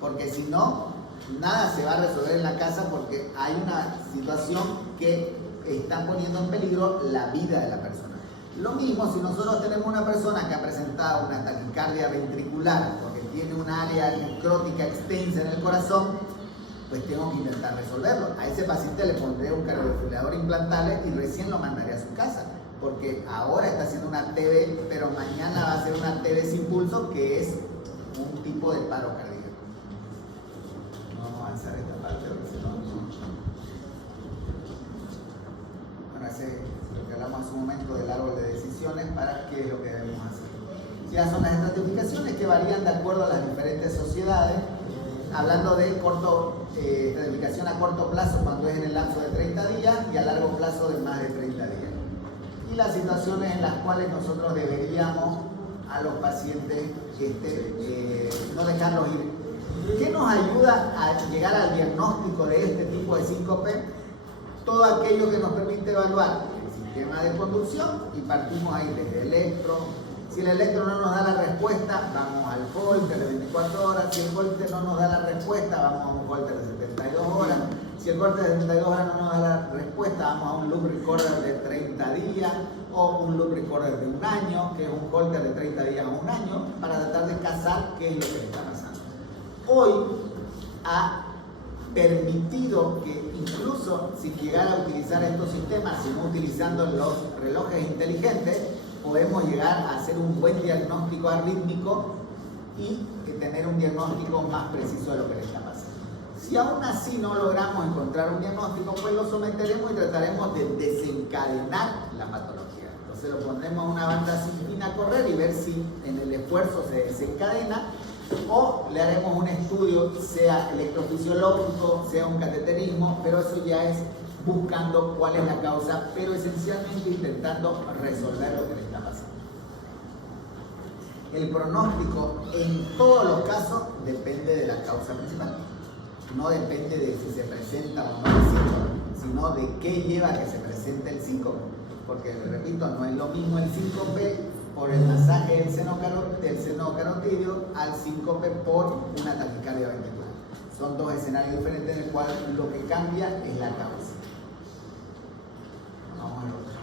porque si no, nada se va a resolver en la casa, porque hay una situación que está poniendo en peligro la vida de la persona. Lo mismo si nosotros tenemos una persona que ha presentado una taquicardia ventricular porque tiene un área necrótica extensa en el corazón, pues tengo que intentar resolverlo. A ese paciente le pondré un cardiofibrilador implantable y recién lo mandaré a su casa, porque ahora está haciendo una TB, pero mañana va a hacer una TB sin pulso, que es un tipo de paro cardíaco. No vamos a avanzar esta parte porque si no... Bueno, ese es lo que hablamos hace un momento del árbol de decisiones para qué es lo que debemos hacer. Ya son las estratificaciones que varían de acuerdo a las diferentes sociedades, hablando de estratificación a corto plazo cuando es en el lapso de 30 días y a largo plazo de más de 30 días. Y las situaciones en las cuales nosotros deberíamos a los pacientes no dejarlos ir. ¿Qué nos ayuda a llegar al diagnóstico de este tipo de síncope? Todo aquello que nos permite evaluar el sistema de conducción, y partimos ahí desde electro. Si el electro no nos da la respuesta, vamos al Holter de 24 horas. Si el Holter no nos da la respuesta, vamos a un Holter de 72 horas. Si el Holter de 72 horas no nos da la respuesta, vamos a un loop recorder de 30 días o un loop recorder de un año, que es un Holter de 30 días o un año, para tratar de cazar qué es lo que le está pasando. Hoy ha permitido que incluso si llegara a utilizar estos sistemas, sino utilizando los relojes inteligentes, podemos llegar a hacer un buen diagnóstico arrítmico y tener un diagnóstico más preciso de lo que le está pasando. Si aún así no logramos encontrar un diagnóstico, pues lo someteremos y trataremos de desencadenar la patología. Entonces lo pondremos a una banda sin fin a correr y ver si en el esfuerzo se desencadena, o le haremos un estudio, sea electrofisiológico, sea un cateterismo, pero eso ya es buscando cuál es la causa, pero esencialmente intentando resolver lo que le está pasando. El pronóstico en todos los casos depende de la causa principal. No depende de si se presenta o no el síncope, sino de qué lleva a que se presente el síncope. Porque, repito, no es lo mismo el síncope por el masaje del seno carotidio al síncope por una taquicardia ventricular. Son dos escenarios diferentes en el cual lo que cambia es la causa. Vamos al otro.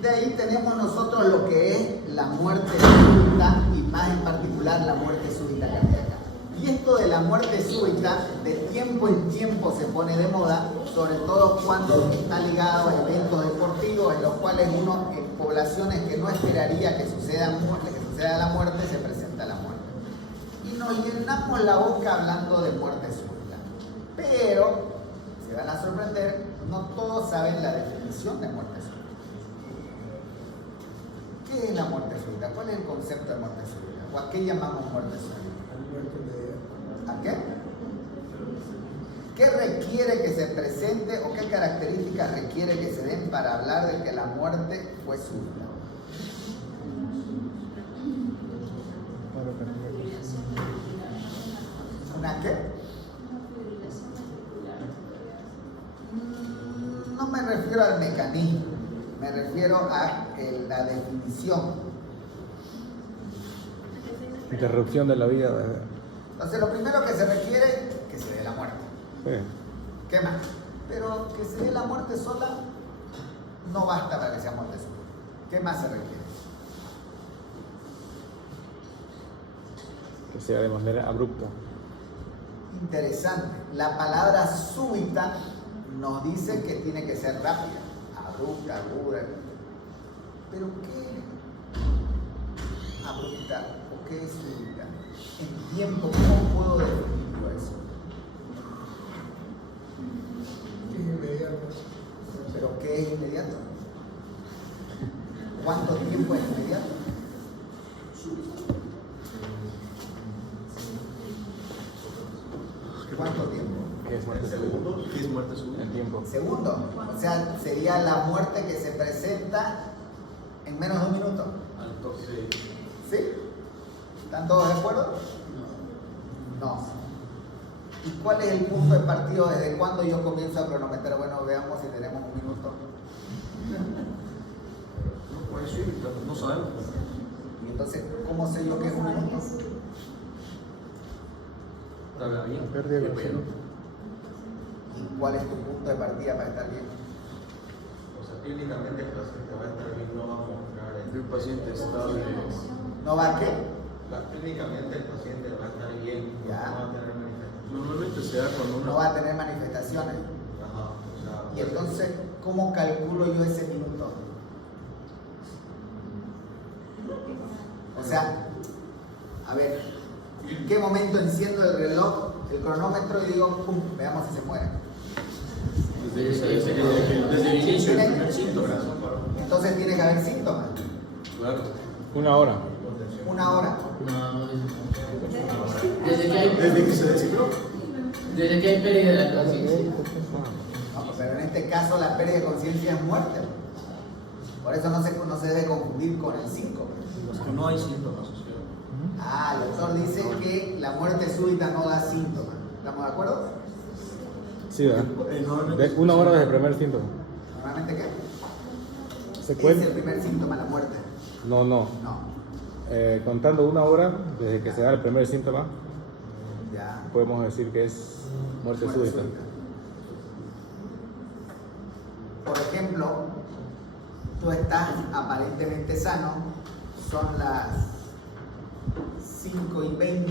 De ahí tenemos nosotros lo que es la muerte súbita, y más en particular la muerte súbita cardíaca. Y esto de la muerte súbita, de tiempo en tiempo se pone de moda, sobre todo cuando está ligado a eventos deportivos en los cuales uno, en poblaciones que no esperaría que suceda la muerte, se presenta la muerte. Y nos llenamos la boca hablando de muerte súbita. Pero, se van a sorprender, no todos saben la definición de muerte súbita. ¿Qué es la muerte súbita? ¿Cuál es el concepto de muerte súbita? ¿O a qué llamamos muerte súbita? ¿A qué? ¿Qué requiere que se presente o qué características requiere que se den para hablar de que la muerte fue súbita? ¿Una qué? No me refiero al mecanismo, me refiero a la definición. Interrupción de la vida. Entonces, lo primero que se requiere es que se dé la muerte. Sí. ¿Qué más? Pero que se dé la muerte sola no basta para que sea muerte sola. ¿Qué más se requiere? Que sea de manera abrupta. Interesante. La palabra súbita nos dice que tiene que ser rápida, abrupta, aguda. ¿Pero qué es abrupta o qué es súbita? En tiempo, ¿cómo puedo definirlo eso? Inmediato. ¿Pero qué es inmediato? ¿Cuánto tiempo es inmediato? ¿Cuánto tiempo? ¿Qué es muerte súbita? ¿Segundo? ¿Qué es muerte súbita? En tiempo. Segundo. O sea, sería la muerte que se presenta en menos de un minuto. Al toque. ¿Sí? ¿Están todos de acuerdo? No. ¿Y cuál es el punto de partida? ¿Desde cuándo yo comienzo a cronometrar? Bueno, veamos si tenemos un minuto. No puede ser, no sabemos. Y entonces, ¿cómo sé yo que es un minuto? Está bien. Pérdida de Qué pena. ¿Y cuál es tu punto de partida para estar bien? O sea, clínicamente el paciente va a estar bien, no va a mostrar El paciente estable. ¿No va a qué? clínicamente el paciente va a estar bien, Ya. no va a tener manifestaciones. Normalmente se da cuando uno. No va a tener manifestaciones. Ajá, o sea, Y entonces, ¿cómo calculo yo ese minuto? O sea, a ver, ¿en qué momento enciendo el reloj, el cronómetro y digo, pum, veamos si se muere? Desde el inicio del primer síntoma. Entonces tiene que haber síntomas. Claro. Una hora. Una hora. No, desde que hay, Desde que se descifró. desde que hay pérdida de la conciencia. No, pero en este caso la pérdida de conciencia es muerte. Por eso no se debe confundir con el 5. Los que no hay síntomas. O sea, Ah, el doctor dice que la muerte súbita no da síntomas. ¿Estamos de acuerdo? Sí, ¿verdad? normalmente. De una hora desde el primer síntoma. Normalmente, ¿qué? ¿Se Es cuenta? el primer síntoma, la muerte. No, no. No. Contando una hora desde que se da el primer síntoma, Ya. podemos decir que es muerte súbita. Por ejemplo, tú estás aparentemente sano, son las 5:20.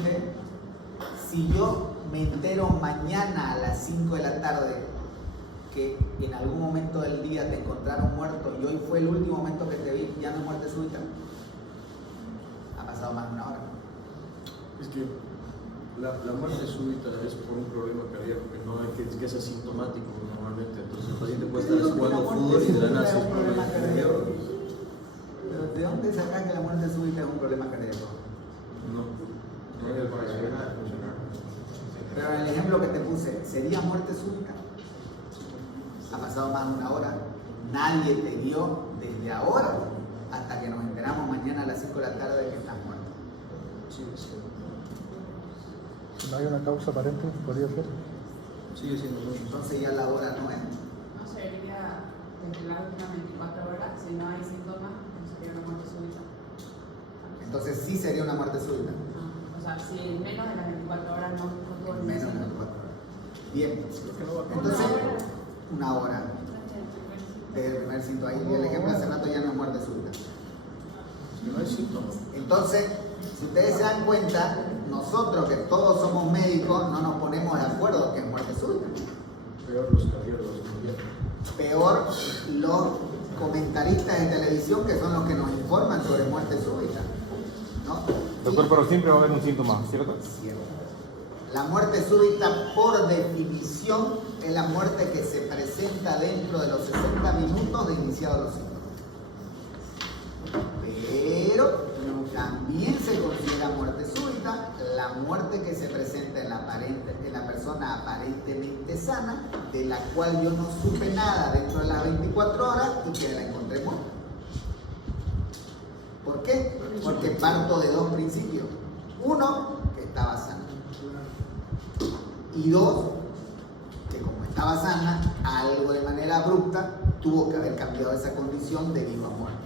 Si yo me entero mañana a las 5 de la tarde que en algún momento del día te encontraron muerto y hoy fue el último momento que te vi, ya no es muerte súbita. Ha pasado más de una hora. Es que la muerte súbita es por un problema cardíaco que es asintomático normalmente. Entonces el paciente puede estar jugando fútbol y de la nada se es un problema cardíaco. problema. Pero ¿de dónde sacas que la muerte súbita es un problema cardíaco? No. No hay para que deje de funcionar. Pero en el ejemplo que te puse, ¿sería muerte súbita? Ha pasado más de una hora. Nadie te vio desde ahora hasta que nos enteramos mañana a las 5 de la tarde de que estás muerto. Sí, sí. ¿No hay una causa aparente? ¿Podría ser? Sigue siendo mucho. Entonces ya la hora no es. No sería desde las últimas 24 horas, si no hay síntomas, no sería una muerte súbita. Entonces sí sería una muerte súbita. O sea, si menos de las 24 horas no tuvo ningún Menos de síntoma. 24 horas. Bien. Entonces, una hora. Desde el primer síntoma. Ahí el ejemplo hace rato ya no es muerte súbita. Que no hay síntomas. Entonces, si ustedes se dan cuenta, nosotros que todos somos médicos no nos ponemos de acuerdo que es muerte súbita. Peor los cardiólogos. Peor los comentaristas de televisión que son los que nos informan sobre muerte súbita, ¿no? Doctor, pero siempre va a haber un síntoma, ¿cierto? La muerte súbita, por definición, es la muerte que se presenta dentro de los 60 minutos de iniciados los síntomas. Pero también se considera muerte súbita la muerte que se presenta en la persona aparentemente sana, de la cual yo no supe nada dentro de las 24 horas y que la encontré muerta. ¿Por qué? Porque parto de dos principios. Uno, que estaba sana. Y dos, que como estaba sana, algo de manera abrupta tuvo que haber cambiado esa condición de vivo a muerte.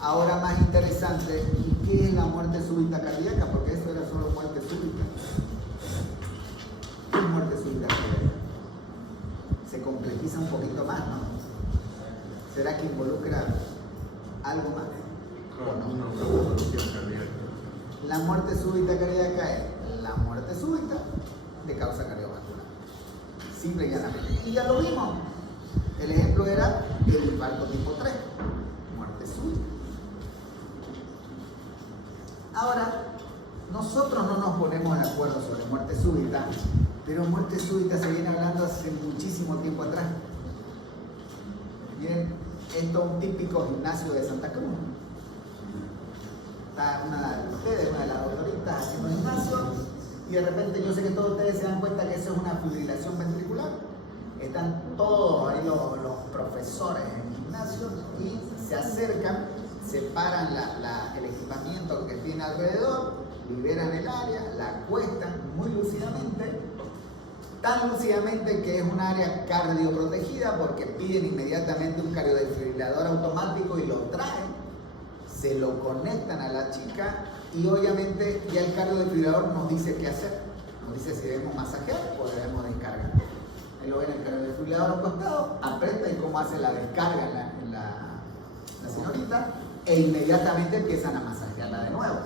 Ahora más interesante, ¿y qué es la muerte súbita cardíaca? Porque esto era solo muerte súbita. ¿Qué es muerte súbita cardíaca? Se completiza un poquito más, ¿no? ¿Será que involucra algo más? Una patología cardíaca. La muerte súbita cardíaca es la muerte súbita de causa cardiovascular. Simple y llanamente. Y ya lo vimos. El ejemplo era el infarto tipo 3. Muerte súbita. Ahora, nosotros no nos ponemos de acuerdo sobre muerte súbita, pero muerte súbita se viene hablando hace muchísimo tiempo atrás. Miren, esto es un típico gimnasio de Santa Cruz. Está una de ustedes, una de las doctoritas haciendo gimnasio, y de repente yo sé que todos ustedes se dan cuenta que eso es una fibrilación ventricular. Están todos ahí los profesores en el gimnasio y se acercan, separan el equipamiento que tiene alrededor, liberan el área, la acuestan muy lúcidamente, tan lúcidamente que es un área cardioprotegida porque piden inmediatamente un cardiodesfibrilador automático y lo traen. Se lo conectan a la chica y obviamente ya el cardiodesfibrilador nos dice qué hacer. Nos dice si debemos masajear o debemos descargar. Ahí lo ven el cardiodesfibrilador al costado, aprieta y cómo hace la descarga la señorita e inmediatamente empiezan a masajearla de nuevo.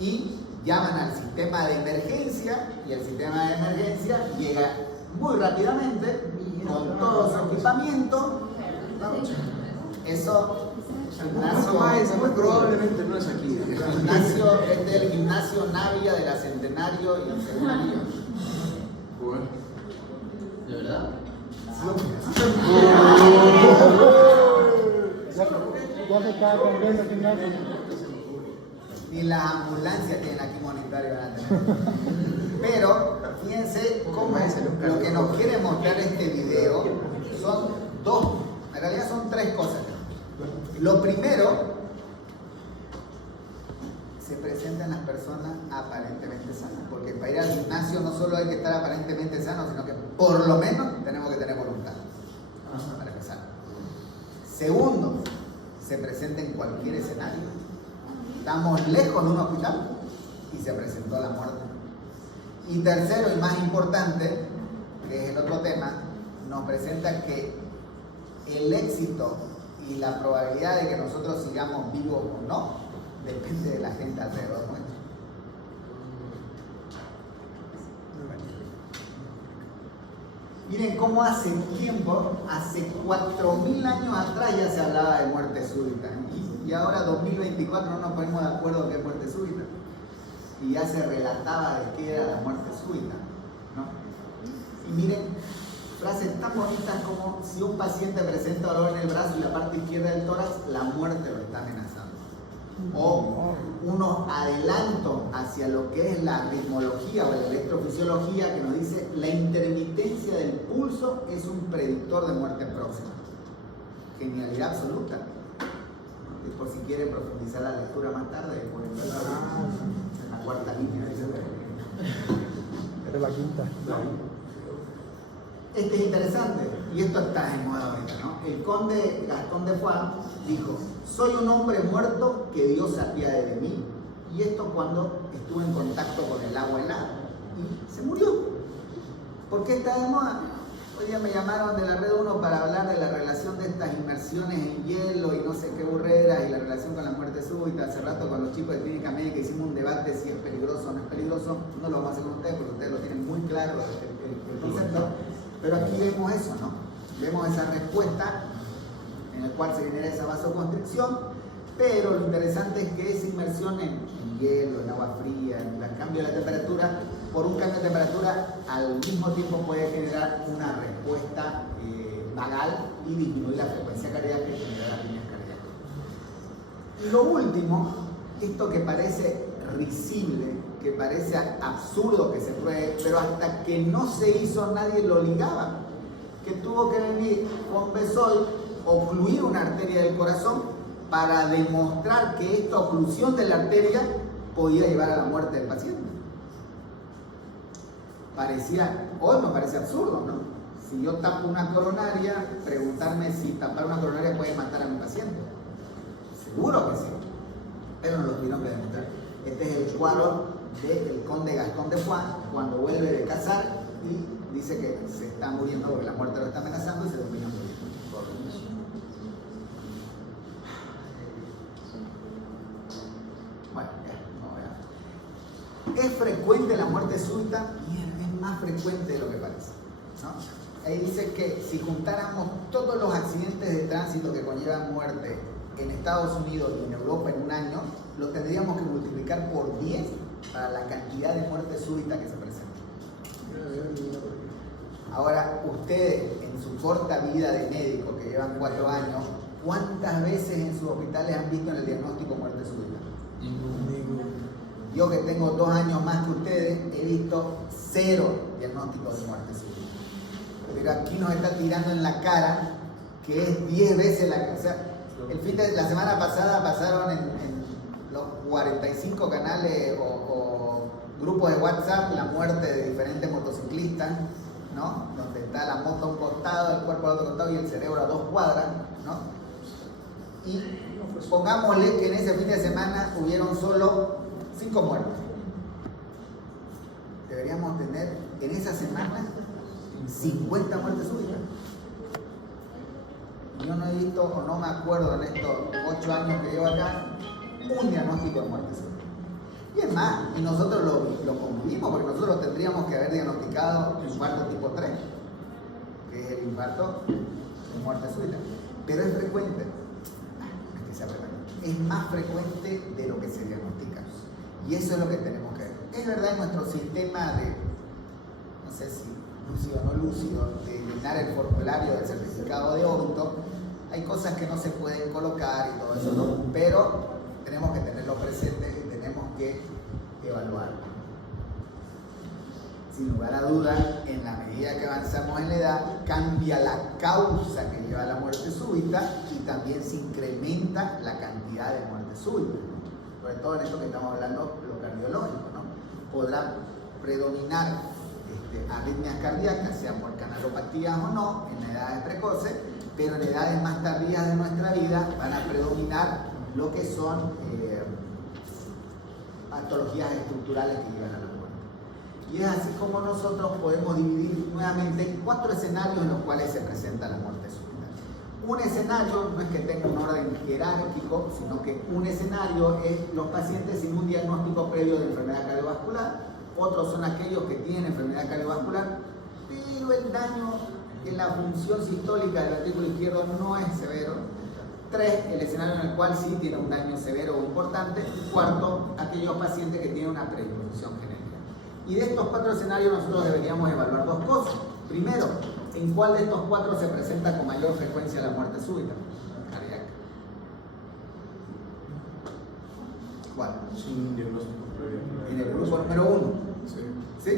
Y llaman al sistema de emergencia y el sistema de emergencia llega muy rápidamente con todo su equipamiento. Eso Probablemente no es aquí. este es el gimnasio Navia de la Centenario y Centenario. Bueno. ¿De verdad? Ya se está cambiando el gimnasio. Ni las ambulancias tienen aquí monetario. Pero fíjense cómo lo que nos quiere mostrar este video son dos, en realidad son tres cosas. Lo primero, se presentan las personas aparentemente sanas, porque para ir al gimnasio no solo hay que estar aparentemente sano, sino que por lo menos tenemos que tener voluntad, para empezar. Segundo, se presenta en cualquier escenario. Estamos lejos de un hospital y se presentó la muerte. Y tercero y más importante, que es el otro tema, nos presenta que el éxito y la probabilidad de que nosotros sigamos vivos o no depende de la gente alrededor nuestro. Miren cómo hace tiempo, hace 4.000 años atrás ya se hablaba de muerte súbita. Y ahora 2024 no nos ponemos de acuerdo qué es muerte súbita. Y ya se relataba de qué era la muerte súbita, ¿no? Y miren, frases tan bonitas como: si un paciente presenta dolor en el brazo y la parte izquierda del tórax, la muerte lo está amenazando. O unos adelantos hacia lo que es la ritmología o la electrofisiología, que nos dice: la intermitencia del pulso es un predictor de muerte próxima. Genialidad absoluta. Y por si quieren profundizar la lectura más tarde, pueden ver en la cuarta línea. Era la quinta. Este es interesante, y esto está en moda ahorita, ¿no? El conde Gastón de Foix dijo: soy un hombre muerto, que Dios se apiade de mí. Y esto cuando estuvo en contacto con el agua helada y se murió. ¿Por qué está de moda? Hoy día me llamaron de la Red 1 para hablar de la relación de estas inmersiones en hielo y no sé qué burreras y la relación con la muerte súbita. Hace rato con los chicos de clínica médica hicimos un debate si es peligroso o no es peligroso. No lo vamos a hacer con ustedes porque ustedes lo tienen muy claro el concepto. Pero aquí vemos eso, ¿no? Vemos esa respuesta en la cual se genera esa vasoconstricción, pero lo interesante es que esa inmersión en hielo, en agua fría, en el cambio de la temperatura, por un cambio de temperatura, al mismo tiempo puede generar una respuesta vagal y disminuir la frecuencia cardíaca y generar arritmias cardíacas. Y lo último, esto que parece risible, que parece absurdo que se pruebe, pero hasta que no se hizo nadie lo ligaba, que tuvo que venir con Bezold, ocluir una arteria del corazón para demostrar que esta oclusión de la arteria podía llevar a la muerte del paciente. Hoy me parece absurdo, ¿no? Si yo tapo una coronaria, preguntarme si tapar una coronaria puede matar a mi paciente. Seguro que sí, pero no lo tuvieron que demostrar. Este es el cuadro del conde Gastón de Foix cuando vuelve de cazar y dice que se está muriendo porque la muerte lo está amenazando y se termina muriendo. Bueno, ya, no veamos. ¿Es frecuente la muerte súbita? Bien, es más frecuente de lo que parece, ¿no? Ahí dice que si juntáramos todos los accidentes de tránsito que conllevan muerte en Estados Unidos y en Europa en un año, lo tendríamos que multiplicar por 10 para la cantidad de muerte súbita que se presenta. Ahora, ustedes en su corta vida de médico, que llevan 4 años, ¿cuántas veces en sus hospitales han visto en el diagnóstico muerte súbita? Ninguno. Yo que tengo 2 años más que ustedes, he visto 0 diagnósticos de muerte súbita. Pero aquí nos está tirando en la cara que es 10 veces la que... O sea, la semana pasada pasaron en los 45 canales o grupos de WhatsApp la muerte de diferentes motociclistas, ¿no? Donde está la moto a un costado, el cuerpo al otro costado y el cerebro a 2 cuadras, ¿no? Y pongámosle que en ese fin de semana hubieron solo 5 muertes. Deberíamos tener en esa semana 50 muertes súbitas. Yo no he visto, o no me acuerdo en estos 8 años que llevo acá, un diagnóstico de muerte súbita. Y es más, y nosotros lo concluimos porque nosotros tendríamos que haber diagnosticado infarto tipo 3, que es el infarto de muerte súbita. Pero es frecuente, es más frecuente de lo que se diagnostica. Y eso es lo que tenemos que ver. Es verdad en nuestro sistema de, no sé si lúcido o no lúcido, de llenar el formulario del certificado de óbito, hay cosas que no se pueden colocar y todo eso, ¿no? Pero tenemos que tenerlo presente y tenemos que evaluarlo. Sin lugar a dudas, en la medida que avanzamos en la edad, cambia la causa que lleva a la muerte súbita y también se incrementa la cantidad de muerte súbita. Sobre todo en esto que estamos hablando, lo cardiológico, ¿no? Podrán predominar arritmias cardíacas, sean por canalopatías o no, en edades precoces, pero en edades más tardías de nuestra vida van a predominar lo que son patologías estructurales que llevan a la muerte. Y es así como nosotros podemos dividir nuevamente en 4 escenarios en los cuales se presenta la muerte súbita. Un escenario no es que tenga un orden jerárquico, sino que un escenario es los pacientes sin un diagnóstico previo de enfermedad cardiovascular. Otros son aquellos que tienen enfermedad cardiovascular, pero el daño en la función sistólica del ventrículo izquierdo no es severo. 3, el escenario en el cual sí tiene un daño severo o importante. Y 4, aquellos pacientes que tienen una predisposición genética. Y de estos 4 escenarios nosotros deberíamos evaluar 2 cosas. Primero, ¿en cuál de estos 4 se presenta con mayor frecuencia la muerte súbita cardíaca? ¿Cuál? Sin diagnóstico previo. En el grupo número 1. Sí. ¿Sí?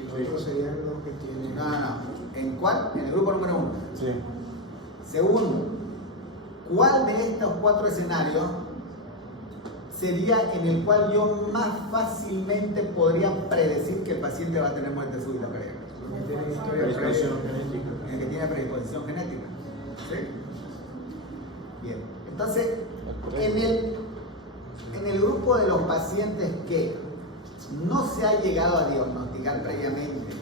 Y los otros serían los que tienen. No. ¿En cuál? En el grupo número 1. Sí. Segundo, ¿cuál de estos 4 escenarios sería en el cual yo más fácilmente podría predecir que el paciente va a tener muerte súbita cardíaca? Los que tienen historia Predisposición previa. genética. El que tiene predisposición genética. ¿Sí? Bien. Entonces, en el grupo de los pacientes que no se ha llegado a diagnosticar previamente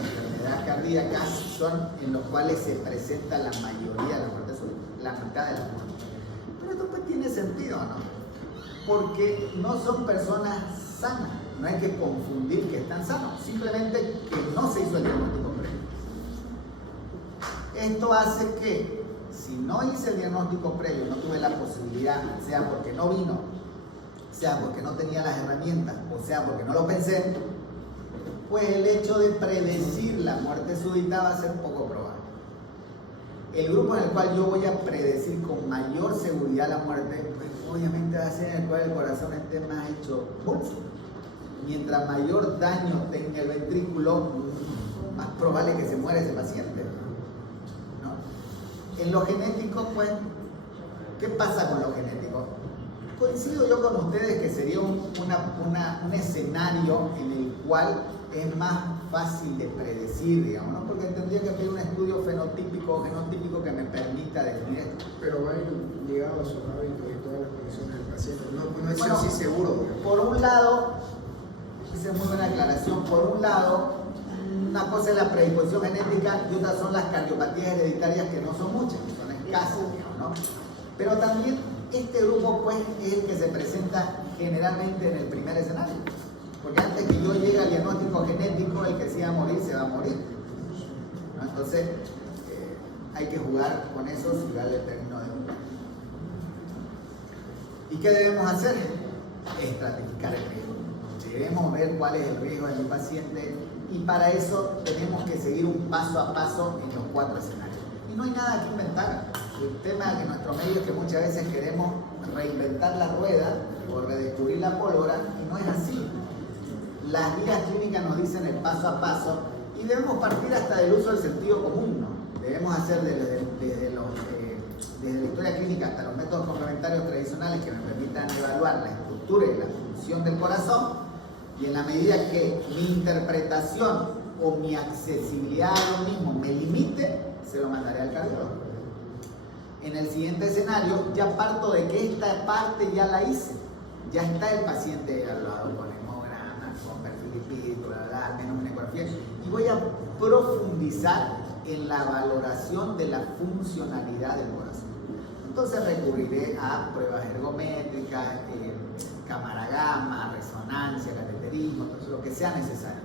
enfermedad cardíaca son en los cuales se presenta la mayoría de la muerte súbita, la mitad de la muerte. Pero esto pues tiene sentido, ¿no? Porque no son personas sanas, no hay que confundir que están sanos, simplemente que no se hizo el diagnóstico previo. Esto hace que si no hice el diagnóstico previo, no tuve la posibilidad, sea porque no vino, sea porque no tenía las herramientas, o sea porque no lo pensé, pues el hecho de predecir la muerte súbita va a ser poco probable. El grupo en el cual yo voy a predecir con mayor seguridad la muerte, pues obviamente va a ser en el cual el corazón esté más hecho bolsa. Mientras mayor daño tenga el ventrículo, más probable que se muera ese paciente, ¿no? En lo genético, pues, ¿qué pasa con lo genético? Coincido yo con ustedes que sería un escenario en el cual es más fácil de predecir, digamos, ¿no? Porque tendría que haber un estudio fenotípico o genotípico que me permita definir esto. Pero va ligado a su hábito y todas las condiciones del paciente. No es Bueno, así seguro. Por un lado, esa es muy buena aclaración, por un lado, una cosa es la predisposición genética y otra son las cardiopatías hereditarias que no son muchas, que son escasas, digamos, ¿no? Pero también este grupo pues es el que se presenta generalmente en el primer escenario. Porque antes que yo llegue al diagnóstico genético, el que se va a morir, se va a morir, ¿no? Entonces, hay que jugar con eso si vale el término de uno. ¿Y qué debemos hacer? Estratificar el riesgo. Debemos ver cuál es el riesgo de mi paciente y para eso tenemos que seguir un paso a paso en los 4 escenarios. Y no hay nada que inventar. El tema de nuestro medio es que muchas veces queremos reinventar la rueda o redescubrir la pólvora y no es así. Las guías clínicas nos dicen el paso a paso y debemos partir hasta del uso del sentido común, ¿no? Debemos hacer desde la historia clínica hasta los métodos complementarios tradicionales que me permitan evaluar la estructura y la función del corazón y en la medida que mi interpretación o mi accesibilidad a lo mismo me limite, se lo mandaré al cardiólogo. En el siguiente escenario ya parto de que esta parte ya la hice, ya está el paciente evaluado con hemograma, con perfil lipídico, al menos una ecografía, y voy a profundizar en la valoración de la funcionalidad del corazón. Entonces recurriré a pruebas ergométricas, cámara gamma, resonancia, cateterismo, lo que sea necesario.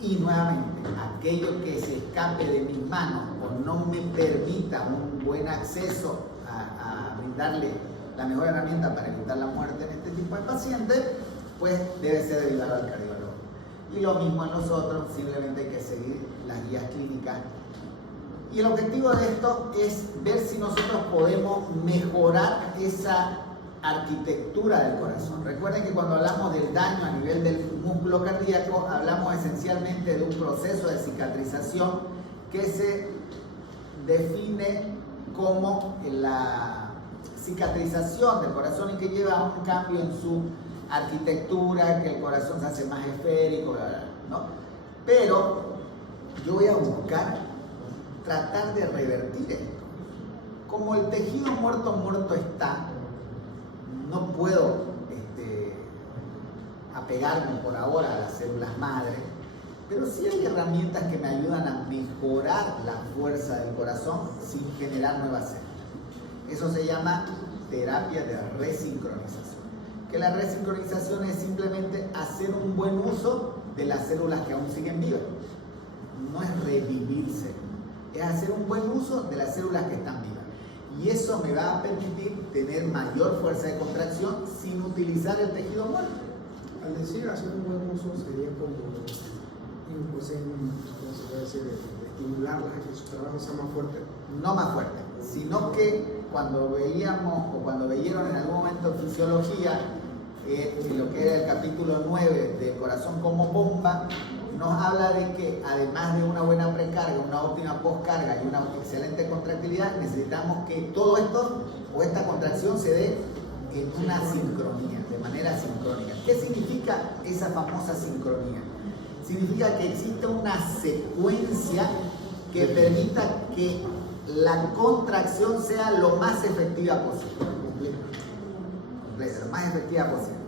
Y nuevamente, aquello que se escape de mis manos o no me permita un buen acceso a brindarle la mejor herramienta para evitar la muerte en este tipo de pacientes, pues debe ser derivado al cardiólogo. Y lo mismo en los otros, simplemente hay que seguir las guías clínicas. Y el objetivo de esto es ver si nosotros podemos mejorar esa arquitectura del corazón. Recuerden que cuando hablamos del daño a nivel del músculo cardíaco, hablamos esencialmente de un proceso de cicatrización que se define como la cicatrización del corazón y que lleva a un cambio en su arquitectura, que el corazón se hace más esférico, ¿no? Pero yo voy a buscar tratar de revertir esto. Como el tejido muerto está, no puedo apegarme por ahora a las células madre, pero sí hay herramientas que me ayudan a mejorar la fuerza del corazón sin generar nuevas células. Eso se llama terapia de resincronización. Que la resincronización es simplemente hacer un buen uso de las células que aún siguen vivas. No es revivir células, es hacer un buen uso de las células que están vivas. Y eso me va a permitir tener mayor fuerza de contracción sin utilizar el tejido muerto. Al decir hacer un buen uso sería como ¿cómo se puede decir? Estimularlas a que su trabajo sea más fuerte. No más fuerte, sino que cuando veíamos o cuando veyeron en algún momento en fisiología, lo que era el capítulo 9 de Corazón como bomba, nos habla de que además de una buena precarga, una óptima postcarga y una excelente contractilidad, necesitamos que todo esto o esta contracción se dé en una sincronía, de manera sincrónica. ¿Qué significa esa famosa sincronía? Significa que existe una secuencia que permita que la contracción sea lo más efectiva posible. Completa, lo más efectiva posible.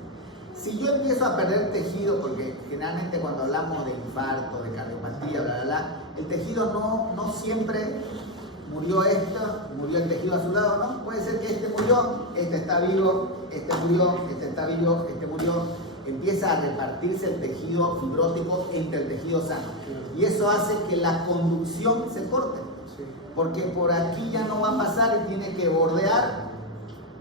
Si yo empiezo a perder tejido, porque generalmente cuando hablamos de infarto, de cardiopatía, bla, bla, bla, el tejido no siempre murió murió el tejido a su lado, ¿no? Puede ser que este murió, este está vivo, este murió, este está vivo, este murió. Empieza a repartirse el tejido fibrótico entre el tejido sano. Y eso hace que la conducción se corte. Porque por aquí ya no va a pasar y tiene que bordear,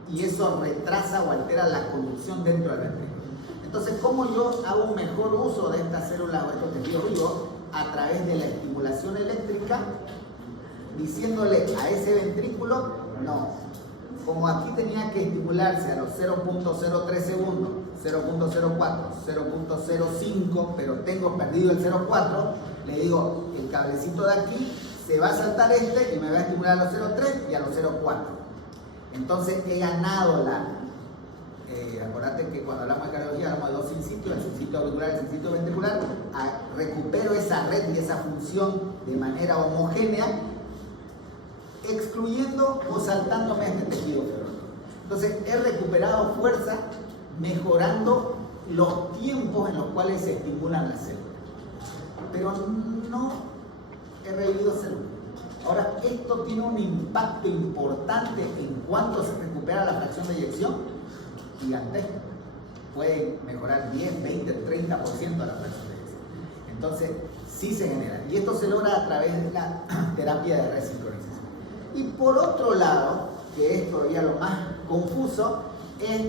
y eso retrasa o altera la conducción dentro del ventrículo. Entonces, ¿cómo yo hago un mejor uso de estas células o estos tejidos vivos? A través de la estimulación eléctrica, diciéndole a ese ventrículo, no, como aquí tenía que estimularse a los 0.03 segundos, 0.04, 0.05, pero tengo perdido el 0.4, le digo, el cablecito de aquí se va a saltar y me va a estimular a los 0.3 y a los 0.4. Entonces he ganado acordate que cuando hablamos de cardiología hablamos de dos sinsitios, el sinsitio auricular y el sinsitio ventricular. Recupero esa red y esa función de manera homogénea, excluyendo o saltándome a este tejido fibrótico. Entonces he recuperado fuerza mejorando los tiempos en los cuales se estimulan las células, pero no he revivido células. Ahora, esto tiene un impacto importante en cuanto se recupera la fracción de eyección, gigantesco. Puede mejorar 10, 20, 30% de la fracción de eyección. Entonces, sí se genera. Y esto se logra a través de la terapia de resincronización. Y por otro lado, que es todavía lo más confuso, es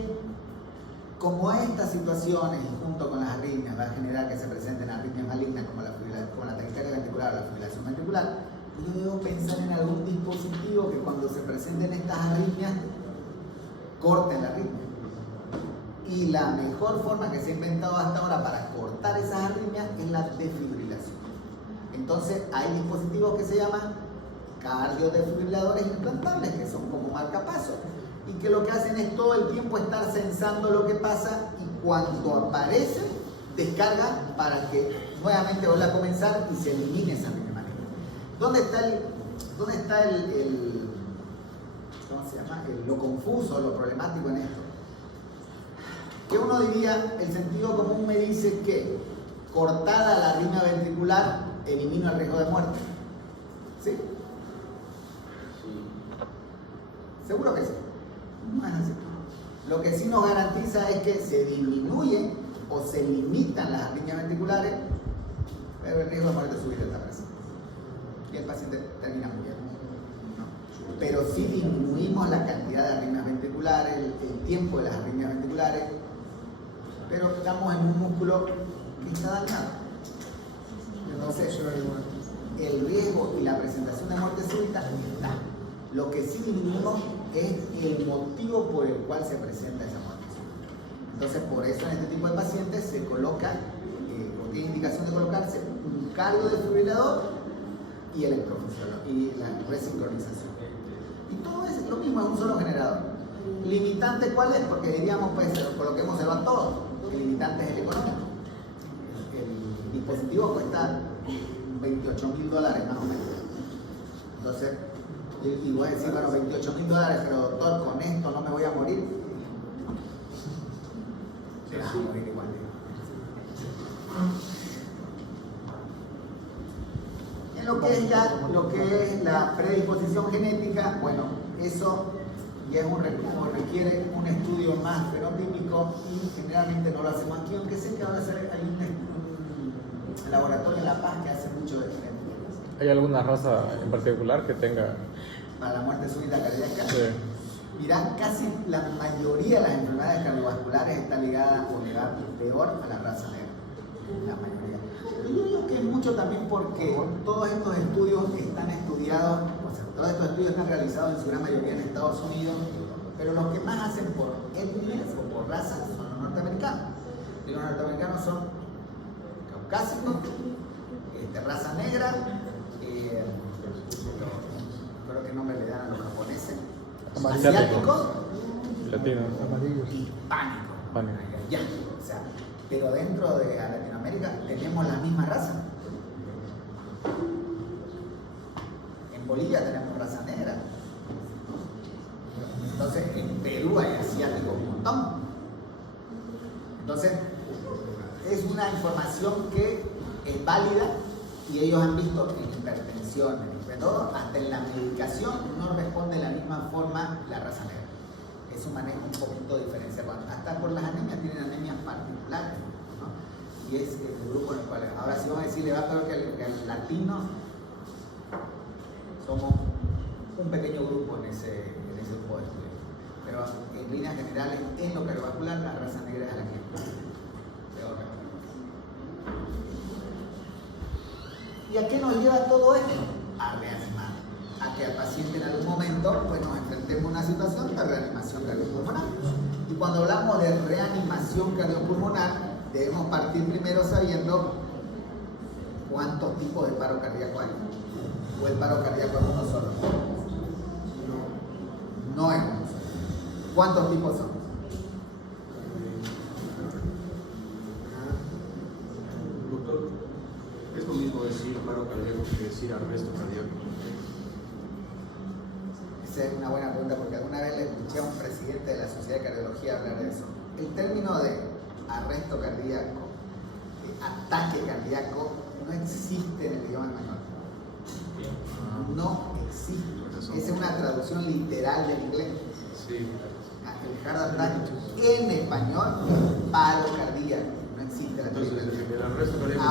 como estas situaciones, junto con las arritmias, va a generar que se presenten arritmias malignas como la taquicardia ventricular o la fibrilación ventricular. Yo debo pensar en algún dispositivo que cuando se presenten estas arritmias, corten la arritmia. Y la mejor forma que se ha inventado hasta ahora para cortar esas arritmias es la desfibrilación. Entonces hay dispositivos que se llaman cardiodefibriladores implantables, que son como marcapasos, y que lo que hacen es todo el tiempo estar sensando lo que pasa, y cuando aparece, descarga para que nuevamente vuelva a comenzar y se elimine esa arritmia maligna. ¿Dónde está ¿cómo se llama? Lo confuso, lo problemático en esto? Que uno diría, el sentido común me dice que cortada la arritmia ventricular elimino el riesgo de muerte. ¿Sí? Sí. Seguro que sí. No es así. Lo que sí nos garantiza es que se disminuyen o se limitan las arritmias ventriculares, pero el riesgo de muerte súbita está presente. Y el paciente termina muriendo. ¿No? Pero sí disminuimos la cantidad de arritmias ventriculares, el tiempo de las arritmias ventriculares, pero estamos en un músculo que está dañado. Entonces, el riesgo y la presentación de muerte súbita está. Lo que sí disminuimos es el motivo por el cual se presenta esa muerte súbita. Entonces, por eso en este tipo de pacientes se coloca, o tiene indicación de colocarse, un cardiodefibrilador y electrofuncional y la resincronización. Y todo es lo mismo, es un solo generador. ¿Limitante cuál es? Porque diríamos, pues, coloquémoselo a todos. El limitante es el económico. El dispositivo cuesta $28,000 más o menos. Entonces, y voy a decir, bueno, $28,000, pero doctor, con esto no me voy a morir. Te vas a morir igual. En lo que es la predisposición genética, bueno, eso ya requiere un estudio más fenotípico y generalmente no lo hacemos aquí, aunque sé que ahora hay un laboratorio en La Paz que hace mucho de genética. ¿Hay alguna raza en particular que tenga? Para la muerte súbita cardíaca. Sí. Mirá, casi la mayoría de las enfermedades cardiovasculares está ligada o le va peor a la raza negra. La mayoría. Pero yo digo que es mucho también porque todos estos estudios están estudiados, o sea, todos estos estudios están realizados en su gran mayoría en Estados Unidos, pero los que más hacen por etnias o por razas son los norteamericanos. Y los norteamericanos son caucásicos, raza negra, creo que nombre le dan a los japoneses, asiáticos, latinos, hispánicos, ya, o sea, pero dentro de Latinoamérica tenemos la misma raza. En Bolivia tenemos raza negra. Entonces en Perú hay asiáticos un montón. Entonces, es una información que es válida y ellos han visto en hipertensión, en todo, hasta en la medicación no responde de la misma forma la raza negra. Es un manejo un poquito diferenciado. Hasta por las anemias tienen anemias particulares, ¿no? Y es el grupo en el cual. Ahora, si vamos a decir, le va peor que el latino, somos un pequeño grupo en ese grupo de estudios. Pero en líneas generales, en lo cardiovascular, la raza negra es a la que peor. ¿Y a qué nos lleva todo esto? A reanimar. A que al paciente en algún momento pues, nos enfrentemos a una situación de reanimación cardiopulmonar. Y cuando hablamos de reanimación cardiopulmonar, debemos partir primero sabiendo cuántos tipos de paro cardíaco hay. ¿O el paro cardíaco es uno solo? No es uno solo. ¿Cuántos tipos son? Doctor, es lo mismo decir paro cardíaco que decir arresto cardíaco. Esa es una buena pregunta porque alguna vez le escuché a un presidente de la Sociedad de Cardiología hablar de eso. El término de arresto cardíaco, ataque cardíaco, no existe en el idioma español. No existe. Esa es una traducción literal del inglés. Sí. El heart attack en español es paro cardíaco. No existe la Entonces, el arresto cardíaco.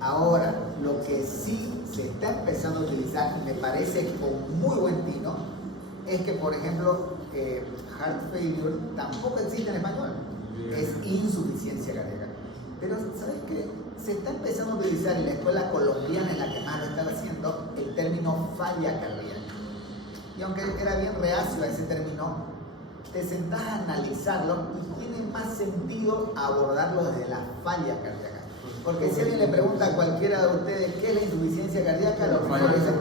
Ahora, lo que sí se está empezando a utilizar, y me parece con muy buen tino, es que, por ejemplo, heart failure tampoco existe en español. Es insuficiencia cardíaca. Pero, ¿sabes qué? Se está empezando a utilizar en la escuela colombiana, en la que más lo están haciendo, el término falla cardíaca. Y aunque era bien reacio a ese término, te sentás a analizarlo y tiene más sentido abordarlo desde la falla cardíaca. Porque si alguien le pregunta a cualquiera de ustedes qué es la insuficiencia cardíaca, lo primero que dicen,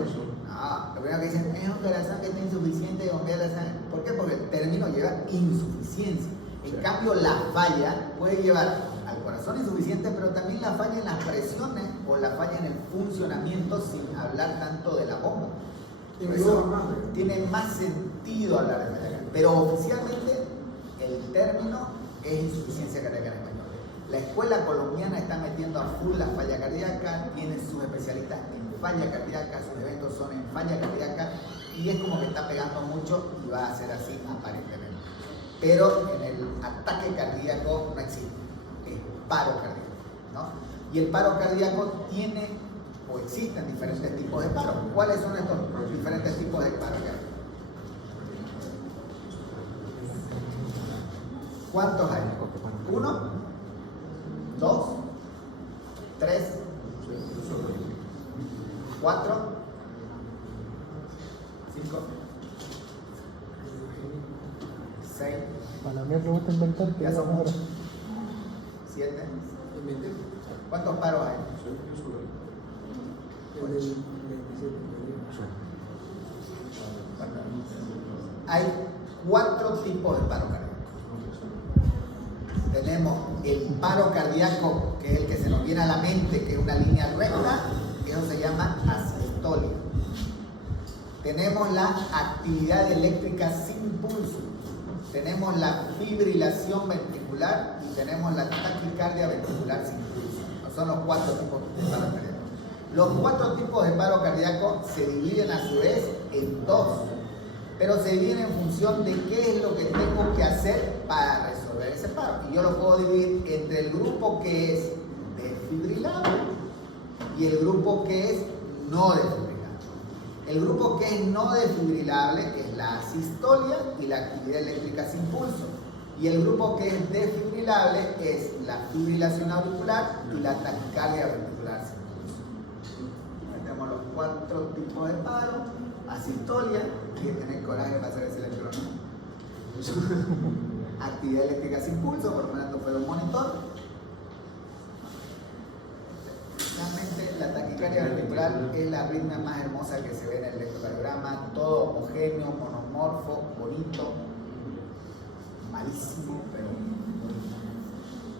no, lo primero que dicen es un corazón que está insuficiente y bombea la sangre. ¿Por qué? Porque el término lleva insuficiencia. En cambio, la falla puede llevar al corazón insuficiente, pero también la falla en las presiones o la falla en el funcionamiento, sin hablar tanto de la bomba. Por eso tiene más sentido hablar de falla cardíaca. Pero oficialmente el término es insuficiencia cardíaca en español. La escuela colombiana está metiendo a full la falla cardíaca, tiene sus especialistas en falla cardíaca, sus eventos son en falla cardíaca y es como que está pegando mucho y va a ser así aparentemente. Pero en el ataque cardíaco no existe, es paro cardíaco, ¿no? Y el paro cardíaco tiene o existen diferentes tipos de paro. ¿Cuáles son estos diferentes tipos de paro cardíaco? ¿Cuántos hay? 1, 2, 3, 4, 5, 6. Para mí, pregunta inventar que Ya es son ahora. 7. ¿Cuántos paros hay? Hay 4 tipos de paro cardíaco. Tenemos el paro cardíaco, que es el que se nos viene a la mente, que es una línea recta, eso se llama asistolia. Tenemos la actividad eléctrica sin pulso. Tenemos la fibrilación ventricular y tenemos la taquicardia ventricular sin pulso. Son los 4 tipos de paro cardíaco. Los 4 tipos de paro cardíaco se dividen a su vez en 2, pero se dividen en función de qué es lo que tengo que hacer para resolver ese paro. Y yo lo puedo dividir entre el grupo que es desfibrilable y el grupo que es no desfibrilable. El grupo que es no desfibrilable es la asistolia y la actividad eléctrica sin pulso. Y el grupo que es desfibrilable es la fibrilación auricular y la taquicardia ventricular sin pulso. Tenemos los 4 tipos de paro. Asistolia, hay que tener coraje para hacer ese electrono. Actividad eléctrica sin pulso, por lo menos fue un monitor. Realmente la taquicardia ventricular es la arritmia más hermosa que se ve en el electrocardiograma, todo homogéneo, monomorfo, bonito, malísimo, pero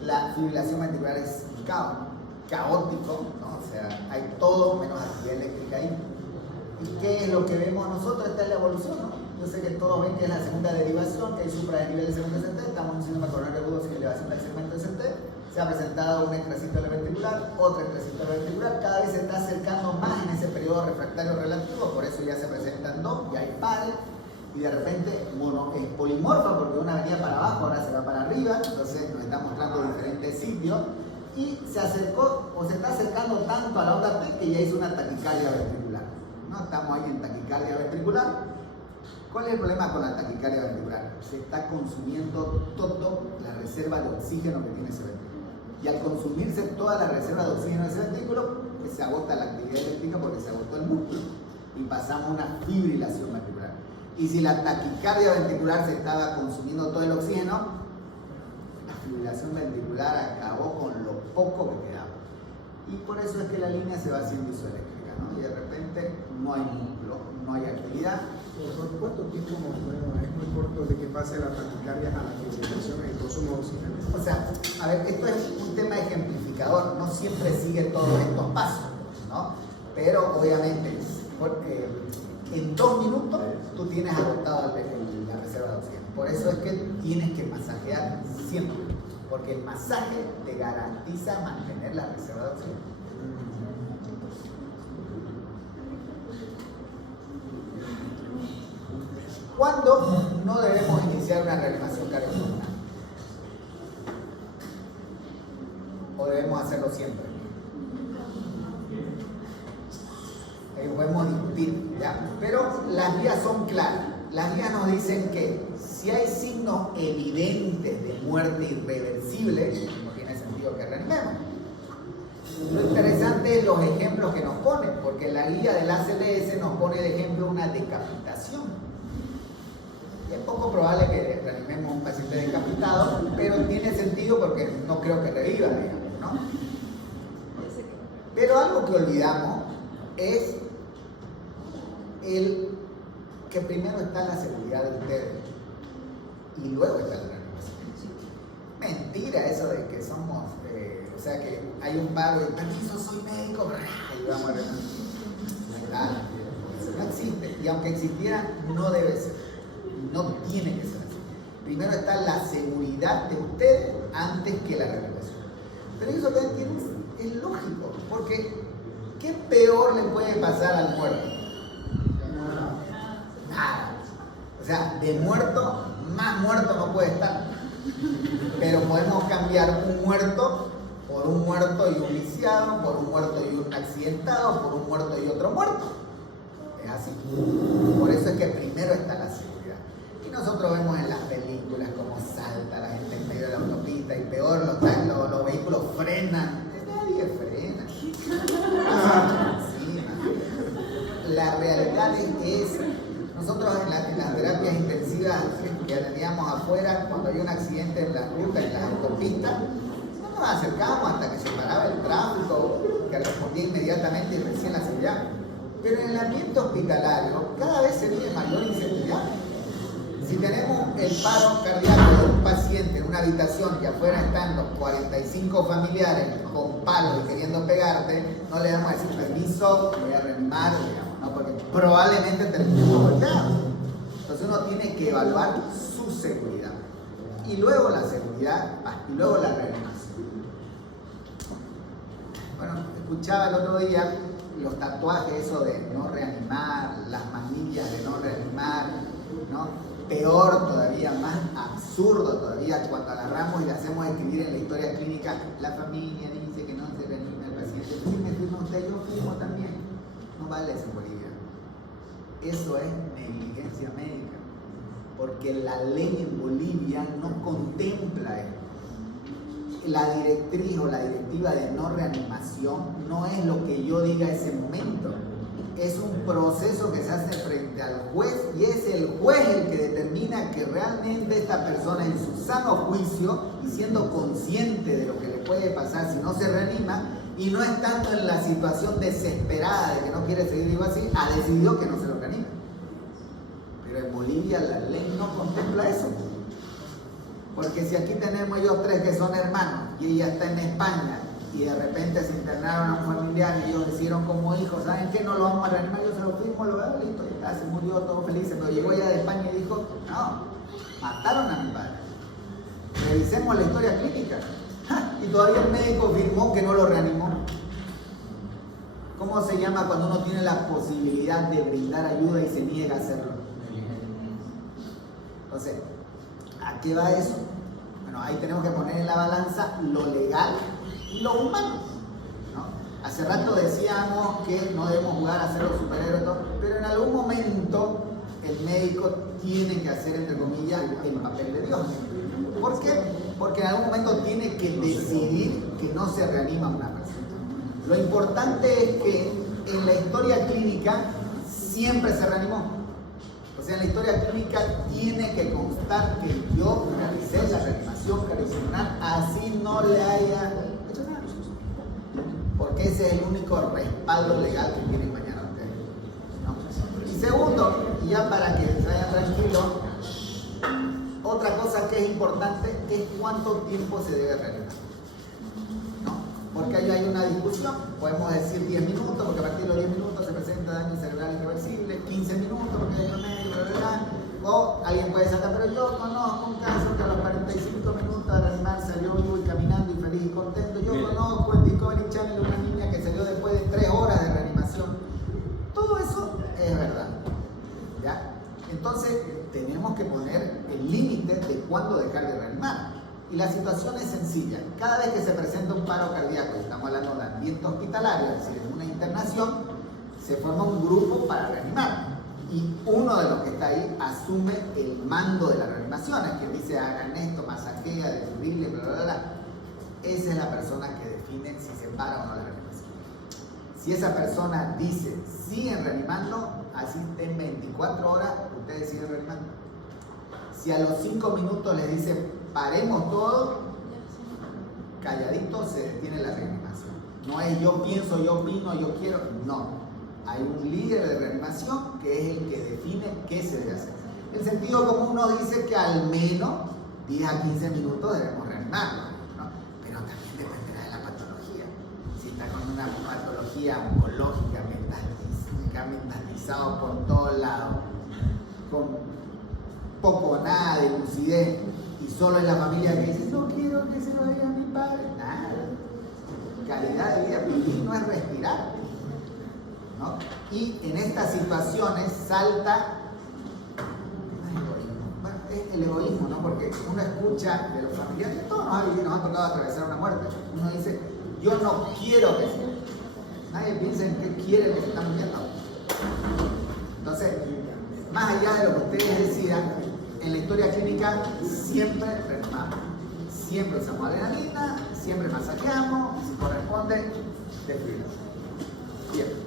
la fibrilación ventricular es caótico, ¿no? O sea, hay todo menos actividad eléctrica ahí. ¿Y qué es lo que vemos nosotros? Esta es la evolución, ¿no? Yo sé que todos ven que es la segunda derivación, que hay supra de nivel de segmento ST, estamos en un síndrome coronario agudo sin elevación del segmento ST, Se ha presentado una extrasístole ventricular, otra extrasístole ventricular, cada vez se está acercando más en ese periodo refractario relativo, por eso ya se presentan dos, ya hay pares, y de repente es polimorfa porque una venía para abajo, ahora se va para arriba, entonces nos está mostrando diferentes sitios, y se acercó o se está acercando tanto a la onda T que ya hizo una taquicardia ventricular. ¿No? Estamos ahí en taquicardia ventricular. ¿Cuál es el problema con la taquicardia ventricular? Se está consumiendo toda la reserva de oxígeno que tiene ese ventrículo. Y al consumirse toda la reserva de oxígeno de ese ventrículo, se agota la actividad eléctrica porque se agotó el músculo. Y pasamos a una fibrilación ventricular. Y si la taquicardia ventricular se estaba consumiendo todo el oxígeno, la fibrilación ventricular acabó con lo poco que quedaba. Y por eso es que la línea se va haciendo isoeléctrica, ¿no? Y de repente no hay músculo, no hay actividad. ¿Por cuánto tiempo más o menos es muy corto de que pase la taquicardia a la fibrilación en el consumo de oxígeno? O sea, a ver, esto es un tema ejemplificador, no siempre sigue todos estos pasos, ¿no? Pero obviamente, en 2 minutos tú tienes agotado la reserva de oxígeno. Por eso es que tienes que masajear siempre, porque el masaje te garantiza mantener la reserva de oxígeno. ¿Cuándo no debemos iniciar una reanimación cardiopulmonar? ¿O debemos hacerlo siempre? Podemos discutir, ¿ya? Pero las guías son claras. Las guías nos dicen que si hay signos evidentes de muerte irreversible, no tiene sentido que reanimemos. Lo interesante es los ejemplos que nos ponen, porque la guía del ACLS nos pone de ejemplo una decapitación. Y es poco probable que reanimemos a un paciente decapitado, pero tiene sentido porque no creo que reviva, digamos, ¿no? Pero algo que olvidamos es el que primero está la seguridad de ustedes y luego está la reanimación. Mentira eso de que somos, o sea que hay un pago y permiso, soy médico, y vamos a reanimar. No existe, y aunque existiera, no debe ser, no tiene que ser así. Primero está la seguridad de ustedes antes que la reanimación. Pero eso también es lógico, porque ¿qué peor le puede pasar al muerto? Nada. O sea, de muerto, más muerto no puede estar. Pero podemos cambiar un muerto por un muerto y un lisiado, por un muerto y un accidentado, por un muerto y otro muerto. Es así. Por eso es que primero está la seguridad. Y nosotros vemos en las películas cómo salta la gente en medio de la autopista y peor los vehículos frenan. Nadie frena. Sí, la realidad es nosotros en las terapias intensivas que atendíamos afuera, cuando había un accidente en la ruta, en la autopista, no nos acercábamos hasta que se paraba el tráfico, que respondía inmediatamente y recién la seguridad. Pero en el ambiente hospitalario cada vez se vive mayor inseguridad. Si tenemos el paro cardíaco de un paciente en una habitación y afuera están los 45 familiares con palos y queriendo pegarte, no le vamos a decir permiso, voy a reanimar, digamos, ¿no? Porque probablemente terminemos golpeados. Entonces uno tiene que evaluar su seguridad. Y luego la seguridad, y luego la reanimación. Bueno, escuchaba el otro día los tatuajes, eso de no reanimar, las manillas de no reanimar, ¿no? Peor todavía, más absurdo todavía, cuando agarramos y le hacemos escribir en la historia clínica, la familia dice que no se reanima el paciente. Sí, me firma usted, yo firmo también. No vale eso en Bolivia. Eso es negligencia médica, porque la ley en Bolivia no contempla esto. La directriz o la directiva de no reanimación no es lo que yo diga en ese momento. Es un proceso que se hace frente al juez y es el juez el que determina que realmente esta persona en su sano juicio y siendo consciente de lo que le puede pasar si no se reanima y no estando en la situación desesperada de que no quiere seguir vivo así, ha decidido que no se lo reanime. Pero en Bolivia la ley no contempla eso. Porque si aquí tenemos ellos 3 que son hermanos y ella está en España y de repente se internaron a un familiar y ellos hicieron como hijos, ¿saben qué? No lo vamos a reanimar, yo se lo firmo, lo veo, listo, ya se murió, todo feliz. Pero llegó ella de España y dijo, no, mataron a mi padre. Revisemos la historia clínica. y todavía el médico firmó que no lo reanimó. ¿Cómo se llama cuando uno tiene la posibilidad de brindar ayuda y se niega a hacerlo? Entonces, ¿a qué va eso? Bueno, ahí tenemos que poner en la balanza lo legal y lo humano, ¿no? Hace rato decíamos que no debemos jugar a ser los superhéroes, pero en algún momento el médico tiene que hacer, entre comillas, el papel de Dios. ¿Por qué? Porque en algún momento tiene que decidir que no se reanima una persona. Lo importante es que en la historia clínica siempre se reanimó. O sea, en la historia clínica tiene que constar que yo realicé la reanimación cardiopulmonar, así no le haya hecho nada. Porque ese es el único respaldo legal que tienen mañana ustedes, ¿no? Y segundo, y ya para que se vayan tranquilos, otra cosa que es importante es cuánto tiempo se debe reanimar, ¿no? Porque ahí hay una discusión, podemos decir 10 minutos, porque a partir de los 10 minutos se presenta daño cerebral irreversible, 15 minutos porque hay un medio, o alguien puede sacar, pero yo conozco un caso que a los 45 minutos de reanimar salió vivo y caminando y feliz y contento. Yo conozco en Discovery Channel una niña que salió después de 3 horas de reanimación. Todo eso es verdad, ¿ya? Entonces tenemos que poner el límite de cuándo dejar de reanimar. Y la situación es sencilla. Cada vez que se presenta un paro cardíaco, estamos hablando de ambiente hospitalario, es decir, en una internación, se forma un grupo para reanimar. Y uno de los que está ahí asume el mando de la reanimación, es quien dice hagan esto, masajea, defibrile, bla, bla, bla. Esa es la persona que define si se para o no la reanimación. Si esa persona dice siguen reanimando, así estén 24 horas, ustedes siguen reanimando. Si a los 5 minutos les dice paremos todo, calladito se detiene la reanimación. No es yo pienso, yo opino, yo quiero, no. Hay un líder de reanimación que es el que define qué se debe hacer. El sentido común nos dice que al menos 10 a 15 minutos debemos reanimarlo, ¿no? Pero también dependerá de la patología. Si está con una patología oncológica, metastizado por todos lados, con poco o nada de lucidez, y solo es la familia que dice no quiero que se vaya mi padre, nada. Calidad de vida, vivir no es respirar, ¿no? Y en estas situaciones salta el egoísmo, ¿no? Porque uno escucha de los familiares, todos nos ha tocado atravesar una muerte. Uno dice, yo no quiero que sea. Nadie piensa en qué quiere que se está muriendo. Entonces, más allá de lo que ustedes decían, en la historia clínica siempre reanimamos. Siempre usamos adrenalina, siempre masajeamos, si corresponde, desfibramos. Bien.